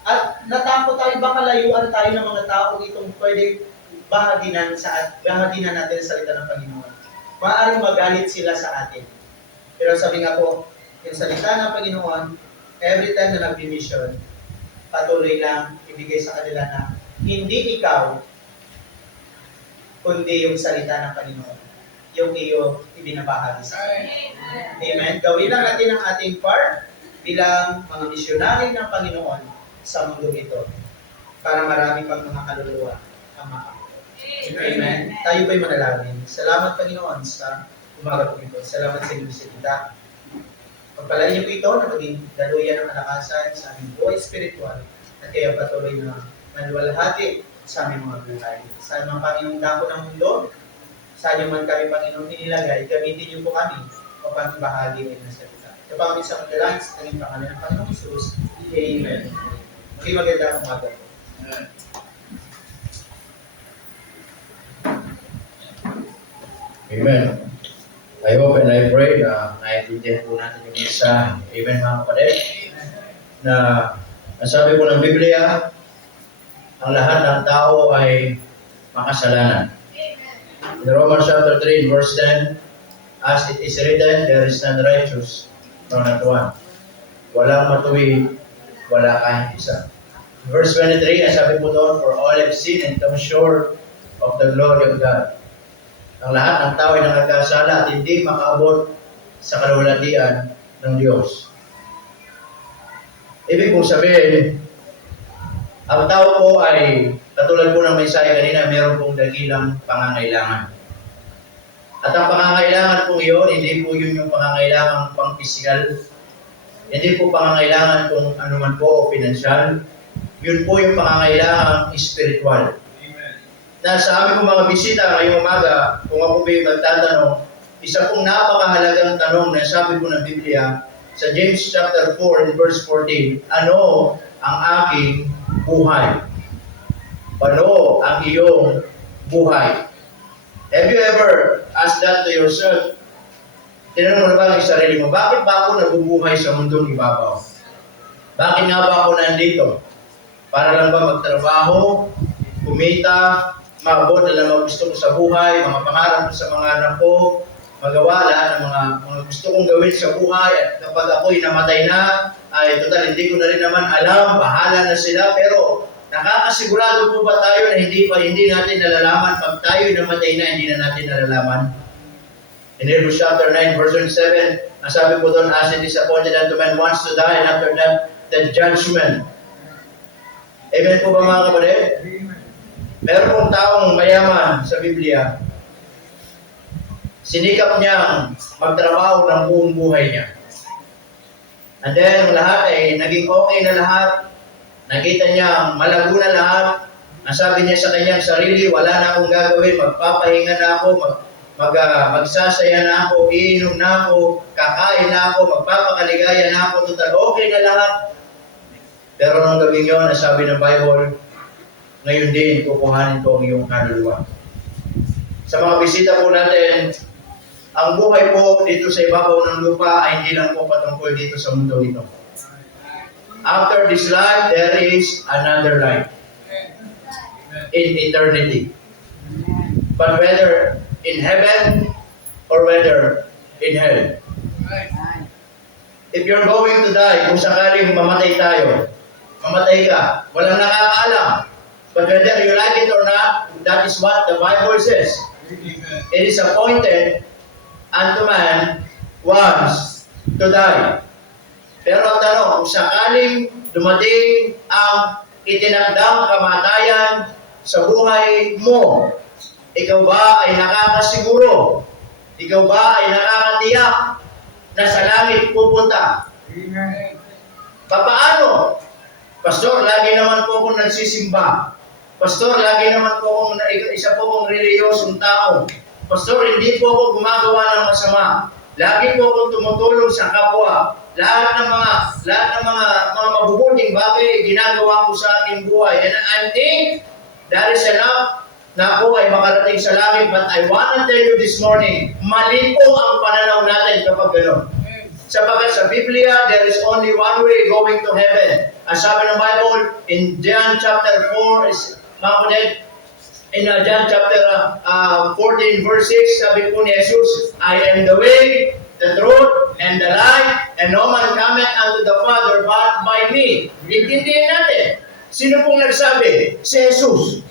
At natakot tayo, baka layuan tayo ng mga tao itong pwede bahaginan natin sa salita ng Panginoon. Maaaring magalit sila sa atin. Pero sabi nga po, yung salita ng Panginoon, every time na nag-mission, patuloy lang ibigay sa kanila na hindi ikaw, kundi yung salita ng Panginoon, yung iyo ibinabahagi sa kanila. Amen? Gawin lang natin ang ating part bilang mga misyonary ng Panginoon sa mundo ito para marami pang mga kaluluwa ang makakuha. Amen? Tayo po'y manalangin. Salamat, Panginoon, sa umaga po ito. Salamat sa inyo sa kita. Pagpalain niyo po ito na maging daluyan ng kalakasan sa aming buhay spiritual at kayo patuloy na maluwalhati sa aming mga buhay. Sa mga Panginoong dako ng mundo, sa inyo man kami, Panginoong, inilagay, gamitin niyo po kami upang bahagi rin ng salita. Ito pa kami sa magdalangin sa kanyang pangalan ng Panginoong Jesus. Amen. Maganda ang umaga po. Amen. I hope and I pray na naiintindihan po natin yung isa. Amen, mga kapatid. Na nasabi po ng Biblia, ang lahat ng tao ay makasalanan. In Romans chapter 3, verse 10, as it is written, there is none righteous, no not one. Walang matuwid, wala kahit isa. Verse 23, ang sabi po doon, for all have sinned and come short of the glory of God. Ang lahat ng tao ay nakakasala at hindi makaabot sa kaluwalhatian ng Diyos. Ibig kong sabihin, ang tao po ay, katulad po ng mensahe kanina, meron pong dakilang pangangailangan. At ang pangangailangan po yun, hindi po yun yung pangangailangan pang-pisikal, hindi po pangangailangan kung ano man po o pinansyal, yun po yung pangangailangan spiritual. Na sa aming mga bisita ngayong umaga, kung ako ba'y magtatanong, isa pong napakahalagang tanong na sabi po ng Biblia sa James chapter 4 and verse 14, ano ang aking buhay? Ano ang iyong buhay? Have you ever asked that to yourself? Tinanong mo na ba ang sarili mo, bakit ba ako nabubuhay sa mundong ibabaw? Bakit nga ba ako nandito? Para lang ba magtrabaho, kumita, maabot na lang mga gusto ko sa buhay, mga pangarap ko sa mga anak ko, magawa lahat ng mga gusto kong gawin sa buhay, at kapag ako'y namatay na, ay total hindi ko na rin naman alam, bahala na sila, pero nakakasigurado po ba tayo na hindi natin nalalaman pag tayo'y namatay na, hindi na natin nalalaman? In Hebrews chapter 9, verse 7, ang sabi po doon, as it is appointed unto man once to die, and after that, the judgment. Amen po ba mga kapatid? Meron pong taong mayaman sa Biblia, sinikap niyang magtrabaho ng buong buhay niya. And then, lahat ay naging okay na lahat. Nakita niya malago na lahat. Ang sabi niya sa kanyang sarili, wala na akong gagawin, magpapahinga na ako, magsasaya na ako, iinom na ako, kakain na ako, magpapakaligaya na ako, total okay na lahat. Pero nung gabing yun, ang sabi ng Bible, ngayon din, kukuhanin ko ang iyong kaluluwa. Sa mga bisita po natin, ang buhay po dito sa ibabaw ng lupa ay hindi lang po patungkol dito sa mundo ito. After this life, there is another life in eternity. But whether in heaven or whether in hell. If you're going to die, kung sakaling mamatay tayo, mamatay ka, walang nakakaalam. But whether you like it or not, that is what the Bible says. It is appointed unto man once to die. Pero ang tanong, kung sakaling dumating ang itinakdang kamatayan sa buhay mo, ikaw ba ay nakakasiguro? Ikaw ba ay nakakatiyak na sa langit pupunta? Papaano? Pastor, lagi naman po akong nagsisimba. Pastor, lagi naman po akong isa po akong reliyosong tao. Pastor, hindi po ako gumagawa ng masama. Lagi po akong tumutulong sa kapwa. Lahat ng mga mabubuting bagay ginagawa ko sa aking buhay. And I think that is enough na ako ay makarating sa langit. But I want to tell you this morning, mali po ang pananaw natin kapag gano'n. Sapagkat sa Biblia, there is only one way going to heaven. Ang sabi ng Bible, in John chapter 4, in John chapter 14 verse 6, sabi po ni Jesus, I am the way, the truth, and the life, and no man cometh unto the Father but by me. Intindihin natin. Sino pong nagsabi? Si Jesus.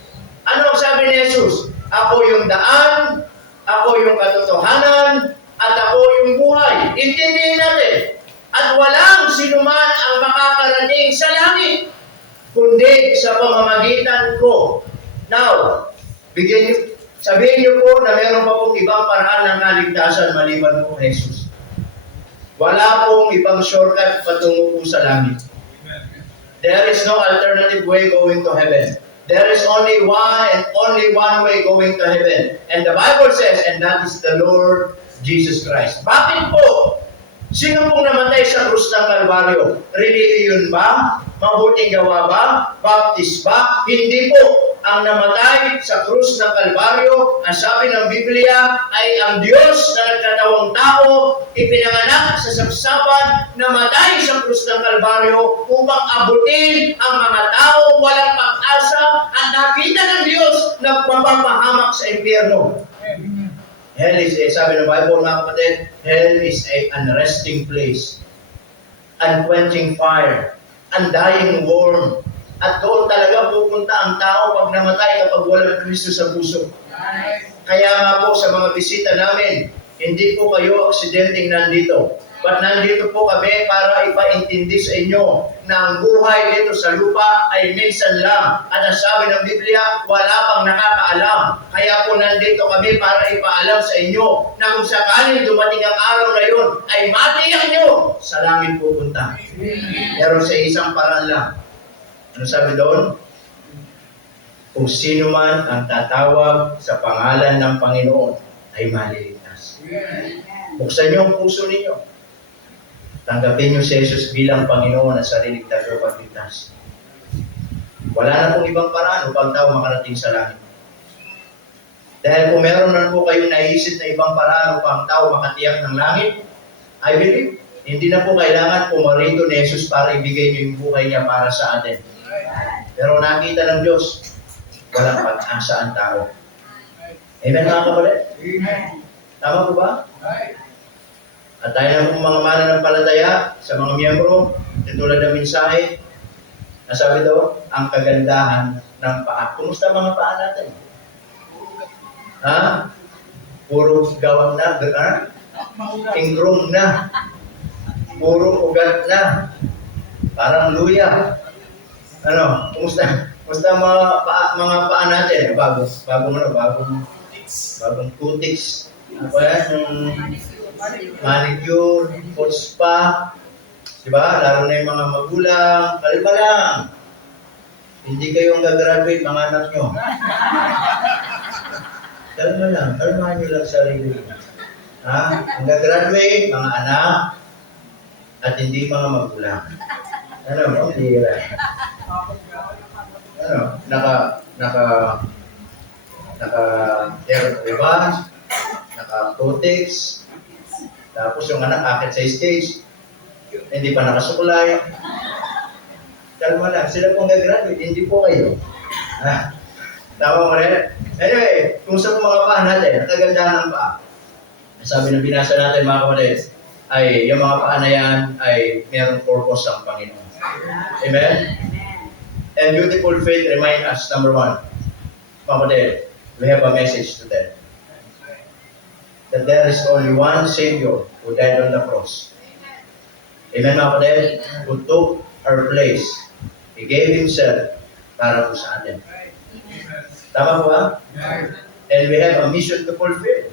Ano ang sabi ni Jesus? Ako yung daan, ako yung katotohanan, at ako yung buhay. Intindihin natin. At walang sinuman ang makakarating sa langit, kundi sa pamamagitan ko. Now, sabihin niyo po na meron pa pong ibang paraan ng kaligtasan maliban po kay Jesus. Wala pong ibang shortcut patungo po sa langit. There is no alternative way going to heaven. There is only one and only one way going to heaven. And the Bible says, and that is the Lord Jesus Christ. Bakit po? Sino pong namatay sa krus ng Kalbaryo? Religion ba? Mabuting gawa ba? Baptist ba? Hindi po. Ang namatay sa krus ng Kalbaryo, ang sabi ng Biblia, ay ang Diyos na nagkatawang tao, ipinanganak sa sapsapan, namatay sa krus ng Kalbaryo upang abutin ang mga tao walang pag-asa at nakita ng Diyos na mapapahamak sa impyerno. Hell is sabi ng Bible mga kapatid, hell is an unresting place, unquenching fire, undying worm. At doon talaga pupunta ang tao pag namatay kapag walang Kristo sa puso. Kaya nga po sa mga bisita namin, hindi po kayo aksidenteng nandito. But nandito po kami para ipaintindi sa inyo na ang buhay dito sa lupa ay minsan lang. At ang sabi ng Biblia, wala pang nakakaalam. Kaya po nandito kami para ipaalam sa inyo na kung sakaling dumating ang araw na yun, ay matiyak nyo sa langit pupunta. Pero sa isang paraan lang. Ano sabi doon? Kung sino man ang tatawag sa pangalan ng Panginoon ay maliligtas. Buksan niyo ang puso ninyo. Tanggapin niyo si Jesus bilang Panginoon at sariling tagapagligtas. Wala na pong ibang paraan upang tao makarating sa langit. Dahil kung meron na po kayong naisip na ibang paraan upang tao makatiyak ng langit, I believe, hindi na po kailangan pumarito ni Jesus para ibigay niyo yung buhay niya para sa atin. Pero nakita ng Diyos, walang pag-asa ang tao. Amen mga kapatid? Tama po ba? At tayo na pong mga mananampalataya sa mga miyembro, tulad ng mensahe, nasabi daw, ang kagandahan ng paa. Kumusta mga paa natin? Ha? Puro gawang na, ingkrong na, puro ugat na, parang luya. Ano? Kumusta mga paa natin? Bagong cutics. Ano ba yan? Manicure, foot spa, di ba? Lalo na yung mga magulang, kalma lang. Hindi kayong gagraduate, mga anak nyo. Kalma lang, kalmahan nyo lang sarili. Ha? Ang gagraduate, mga anak, at hindi mga magulang. Ano, hindi ano, naka revans, naka-protex, tapos yung anak akit sa stage, hindi pa nakasuklay. Kalma lang, sila pong gagraduate, hindi po kayo. Ha? Tama mo rin? Anyway, kung sa mga paa natin, nakagandahan ng paa. Sabi na binasa natin mga kapatid, ay yung mga paa na yan ay mayroong purpose ang Panginoon. Amen? And beautiful faith remind us, number one, mga kapatid, we have a message to them. That there is only one Savior who died on the cross. Amen mga kapatid? Who took our place. He gave Himself para po sa atin. Tama po ba? And we have a mission to fulfill.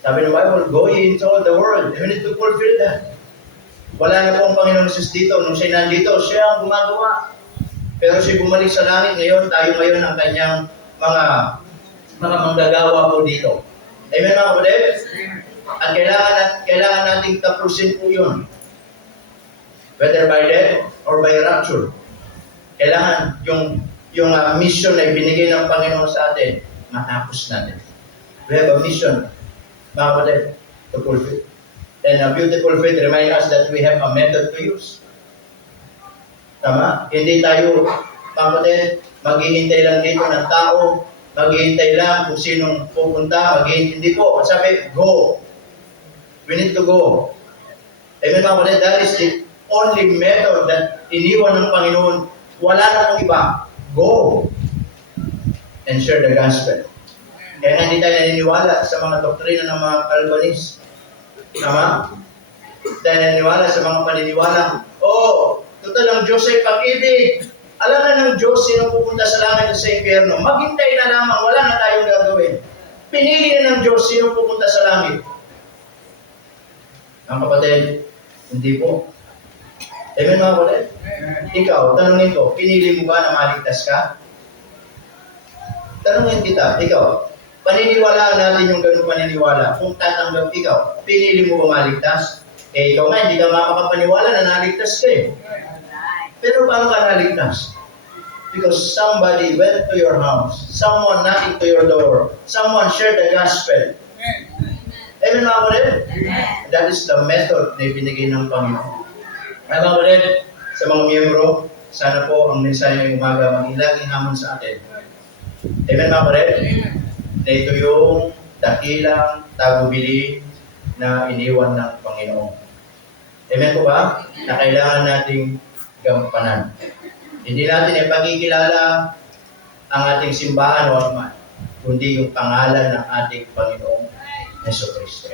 Sabi ng Bible, go ye into all the world. We need to fulfill that. Wala na po ang Panginoon Jesus dito. Nung siya nandito, siya ang gumagawa. Pero siya bumalik sa langit ngayon. Tayo ngayon ang kanyang mga manggagawa po dito. Amen mga kapatid? At kailangan nating tapusin po yun. Whether by death or by rapture. Kailangan yung mission na ibinigay ng Panginoon sa atin, matapos natin. We have a mission, mga kapatid, to fulfill. And a beautiful faith reminds us that we have a method to use. Tama? Hindi tayo, mga kapatid, maghihintay lang dito ng tao, maghihintay lang kung sinong pupunta, hindi po. Sabi, go. We need to go. Amen, mga kapatid, that is the only method that iniwan ng Panginoon. Wala na pong iba. Go and share the gospel. Kaya hindi tayo naniniwala sa mga doktrina ng mga Calvinist. Tama? Tayo naniniwala sa mga paniniwala. Total ang Diyos ay pag-ibig. Alam na ng Diyos sino pupunta sa langit at sa impyerno. Maghintay na lamang, wala na tayong gagawin. Pinili na ng Diyos sino pupunta sa langit. Ang kapatid, hindi po. Amen mga kapatid? Ikaw, tanungin ko, pinili mo ba na maligtas ka? Tanungin kita, ikaw, paniniwalaan natin yung ganung paniniwala. Kung tatanggap ikaw, pinili mo ba maligtas? Ikaw nga, hindi ka makakapaniwala na naligtas ka eh. Pero paano ka naligtas? Because somebody went to your house, someone knocking to your door, someone shared the gospel. Amen mga kapatid? That is the method na ibinigay ng Panginoon. Mga kapatid, sa mga miyembro, sana po ang mensahe ngayong umaga mag-ilaging hamon sa atin. Amen mga kapatid? Na ito yung dakilang tagubilin na iniwan ng Panginoon. Amen po ba? Na kailangan nating gampanan. Hindi natin ipagkikilala ang ating simbahan o man, kundi yung pangalan ng ating Panginoong Jesucristo.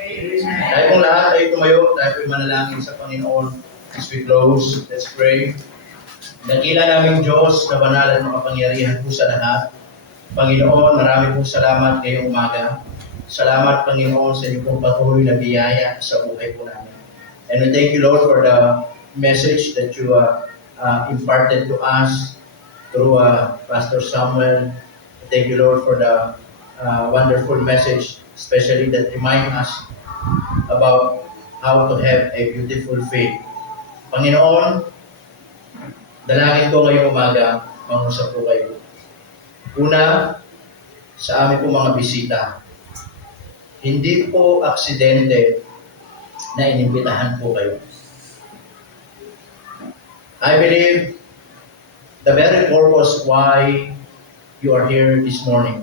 Tayo pong lahat ay tumayo, tayo po'y manalangin sa Panginoon. As we close, let's pray. Dakila namin Diyos na banal at makapangyarihan po sa lahat. Panginoon, marami pong salamat ngayong umaga. Salamat, Panginoon, sa inyong patuloy na biyaya sa buhay po namin. And we thank you, Lord, for the message that you imparted to us through Pastor Samuel. Thank you, Lord, for the wonderful message, especially that remind us about how to have a beautiful faith. Panginoon, dalangin ko ngayong umaga, mangusap po kayo. Una, sa amin po mga bisita, hindi po aksidente na inimbitahan po kayo. I believe the very purpose why you are here this morning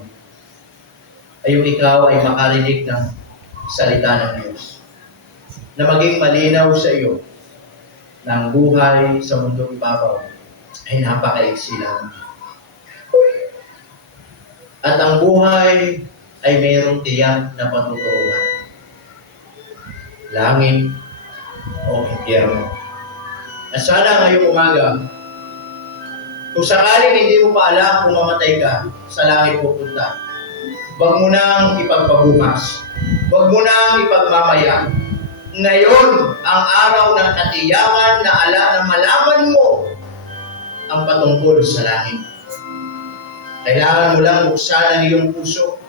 ay yung ikaw ay makarinig ng salita ng Diyos. Na maging malinaw sa iyo na ang buhay sa mundong ibabaw ay napakaiksi lang. At ang buhay ay mayroong tiyak na patuturuan. Langit o impyerno. At sana ngayong umaga, kung sakaling hindi mo pa alam kung mamatay ka, sa langit pupunta, huwag mo nang ipagpabukas. Huwag mo nang ipagmamaya. Ngayon, ang araw ng katiyakan na na malaman mo ang patungkol sa langit. Kailangan mo lang buksan ang iyong puso.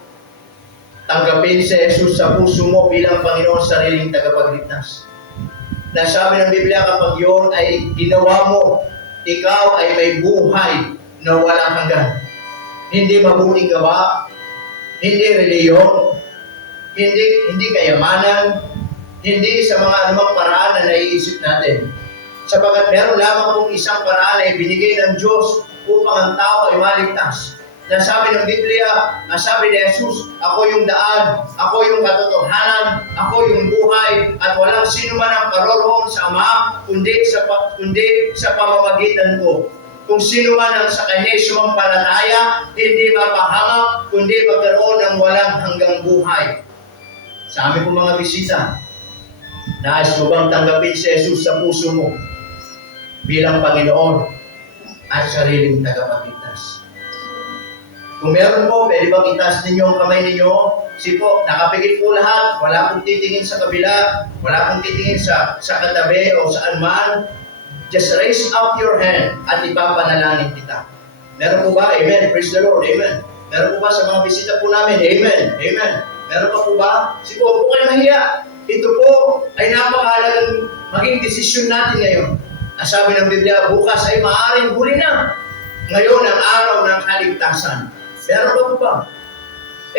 Tanggapin si Jesus sa puso mo bilang Panginoon sariling tagapagligtas. Nasabi ng Biblia kapag yun ay ginawa mo, ikaw ay may buhay na walang hanggan. Hindi mabuting gawa, hindi reliyon, hindi kayamanan, hindi sa mga anumang paraan na naiisip natin. Sapagat meron lamang kung isang paraan na ibinigay ng Diyos upang ang tao ay maligtas. Nasabi ng Biblia, nasabi ni Jesus, ako yung daan, ako yung katotohanan, ako yung buhay, at walang sino man ang paroroon sa Ama, kundi sa pamamagitan ko. Kung sino man ang sa Kanya sumampalataya, hindi mapahamak, kundi magkaroon ng walang hanggang buhay. Sa amin pong mga bisita, nais mo bang tanggapin si Jesus sa puso mo bilang Panginoon at sariling tagapagligtas? Kung meron po, pwede bang itaas ninyo ang kamay ninyo? Kasi po, nakapikit po lahat. Wala pong titingin sa kabila. Wala pong titingin sa katabi o saan man. Just raise up your hand at ipapanalangin kita. Meron po ba? Amen. Praise the Lord. Amen. Meron po ba sa mga bisita po namin? Amen. Amen. Meron pa po ba? Sige po, huwag po kayo mahiya. Ito po ay napakahalagang maging desisyon natin ngayon. Nasabi ng Biblia, bukas ay maaaring huli na. Ngayon ang araw ng kaligtasan. Meron pa po ba?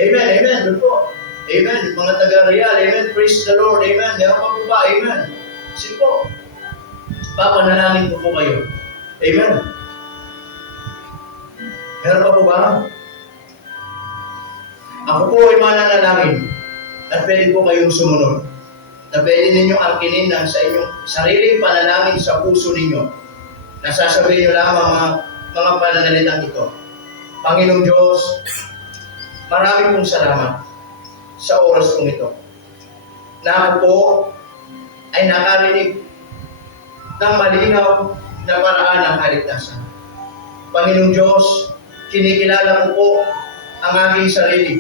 Amen, amen. Doon po. Amen. Mga taga-real, amen. Praise the Lord, amen. Meron pa po ba? Amen. Sige po. Papanalangin ko po kayo. Amen. Meron pa po ba? Ako po ay mananalangin at pwede po kayong sumunod. Na pwede ninyong angkinin ng sa inyong sariling panalangin sa puso ninyo. Nasasabihin nyo lamang mga pananalitang ito. Panginoong Diyos, marami pong salamat sa oras kong ito. Na ako po ay nakarinig ng malinaw na paraan ng kaligtasan. Panginoong Diyos, kinikilala ko po ang aking sarili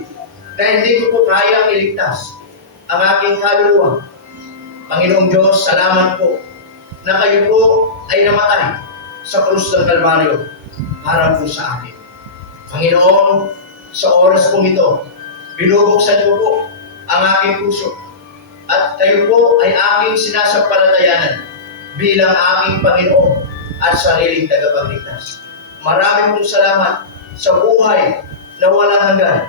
na hindi ko po kayang iligtas ang aking kaluluwa. Panginoong Diyos, salamat po na kayo po ay namatay sa krus ng Kalbaryo para po sa akin. Panginoon, sa oras kong ito, binubuksan ko po ang aking puso at kayo po ay aking sinasampalatayanan bilang aking Panginoon at sariling tagapagligtas. Marami pong salamat sa buhay na walang hanggan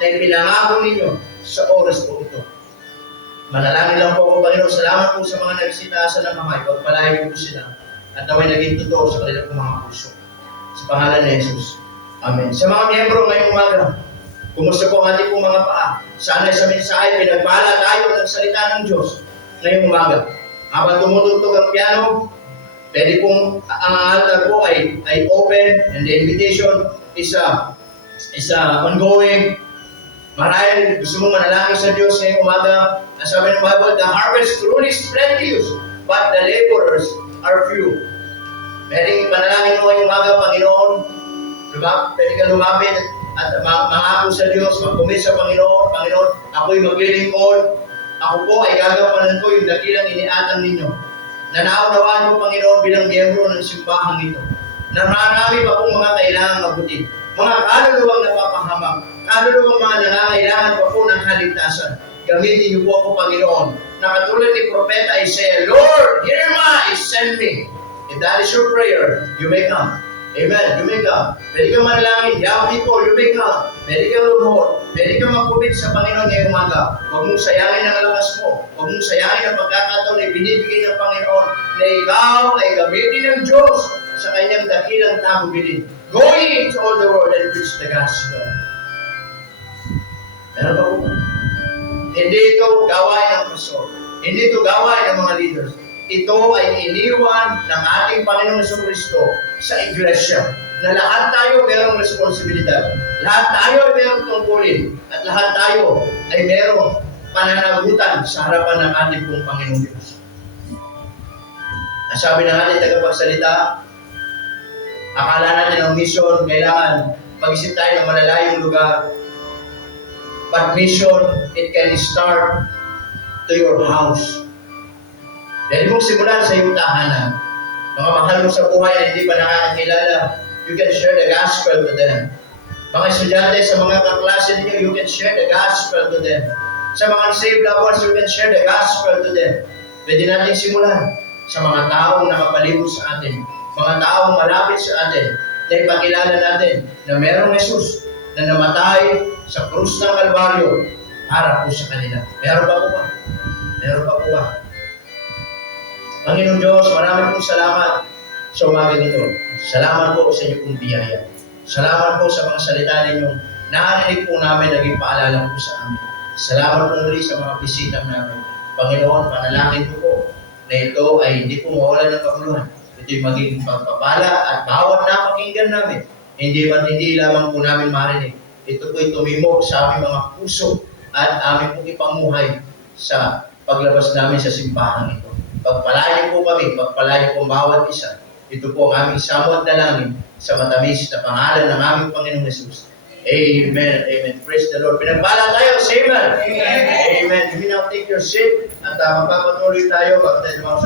na ipinangako ninyo sa oras po ito. Manalangin lang po ako, Panginoon. Salamat po sa mga nagsitaasa ng kamay. Pagpalayo po sila at naway naging totoo sa kanilang mga puso. Sa pangalan ni Jesus. Amen. Sa mga miyembro ngayong umaga, kumusta po ang ating mga paa? Sana sa mensahe, pinagpala tayo ng salita ng Diyos ngayong umaga. Habang tumutugtog ang piano, pwede pong ang altar po ay open and the invitation is ongoing. Marahil gusto mong manalangin sa Diyos ngayong umaga. Sabi ng Bible, the harvest truly is plenteous, but the laborers are few. Pwedeng panalangin mo ngayong umaga, Panginoon. Pwede ka lumapit at mangako sa Diyos, mag-commit sa Panginoon. Panginoon, ako'y maglilingkod. Ako po ay gagampanan ko yung dakilang iniatang ninyo. Nanaunawaan ko, Panginoon, bilang miyembro ng simbahang ito. Na marami pa pong mga kailangan mabuti. Mga kaluluwang napapahamak. Kaluluwang mga nangangailangan pa po ng kaligtasan. Gamitin niyo po ako, Panginoon. Na katulad ni Propeta Isaiah, Lord, here am I, send me. If that is your prayer, you may come. Amen. You may come. Pwede kang manalangin. Young people, you may come. Pwede kang lumuhod. Pwede kang magpupit sa Panginoon ngayong umaga. Huwag mong sayangin ang lakas mo. Huwag mong sayangin ang pagkakataon na binibigay ng Panginoon na ikaw ay gamitin ng Diyos sa kanyang dakilang tagubilin. Go into all the world and preach the gospel. Meron pa po ba? Hindi ito gawain ng pastor. Hindi ito gawain ng mga leaders. Ito ay iniwan ng ating Panginoong Jesucristo sa iglesia. Na lahat tayo mayroong responsibilidad. Lahat tayo ay mayroong tungkulin. At lahat tayo ay mayroong pananagutan sa harapan ng ating pong Panginoong Diyos. Sabi ng ating tagapagsalita, akala natin ang mission, kailangan mag-isip tayo ng malalayong lugar. But mission, it can start to your house. Dahil mong simulan sa iyong tahanan. Mga mahal mo sa buhay na hindi pa nakakakilala, you can share the gospel to them. Mga estudyante sa mga kaklase ninyo, you can share the gospel to them. Sa mga saved loved ones, you can share the gospel to them. Pwede natin simulan sa mga taong nakapalibot sa atin, mga taong malapit sa atin, na ipakilala natin na merong Jesus na namatay sa krus ng Kalbaryo para po sa kanila. Meron pa po ba? Meron pa po ba? Panginoon Diyos, marami pong salamat sa umaga nito. Salamat po sa inyo pong biyaya. Salamat po sa mga salita ninyong narinig po namin, naging paalala po sa amin. Salamat po muli sa mga bisita namin. Panginoon, panalangin ko po na ito ay hindi po mawala ng kabuluhan. Ito'y magiging pagpapala at bawat napakinggan namin. Hindi lamang po namin marinig. Ito po'y tumimok sa aming mga puso at aming pong ipamuhay sa paglabas namin sa simbahan ito. Pagpalain po kami, pagpalain po ang bawat isa. Ito po ang aming samot na langin sa matamis na pangalan ng aming Panginoong Jesus. Amen. Amen. Praise the Lord. Pinagpala tayo. Say amen. Amen. You may now take your seat at magpapatuloy tayo. Pagkatay sa mga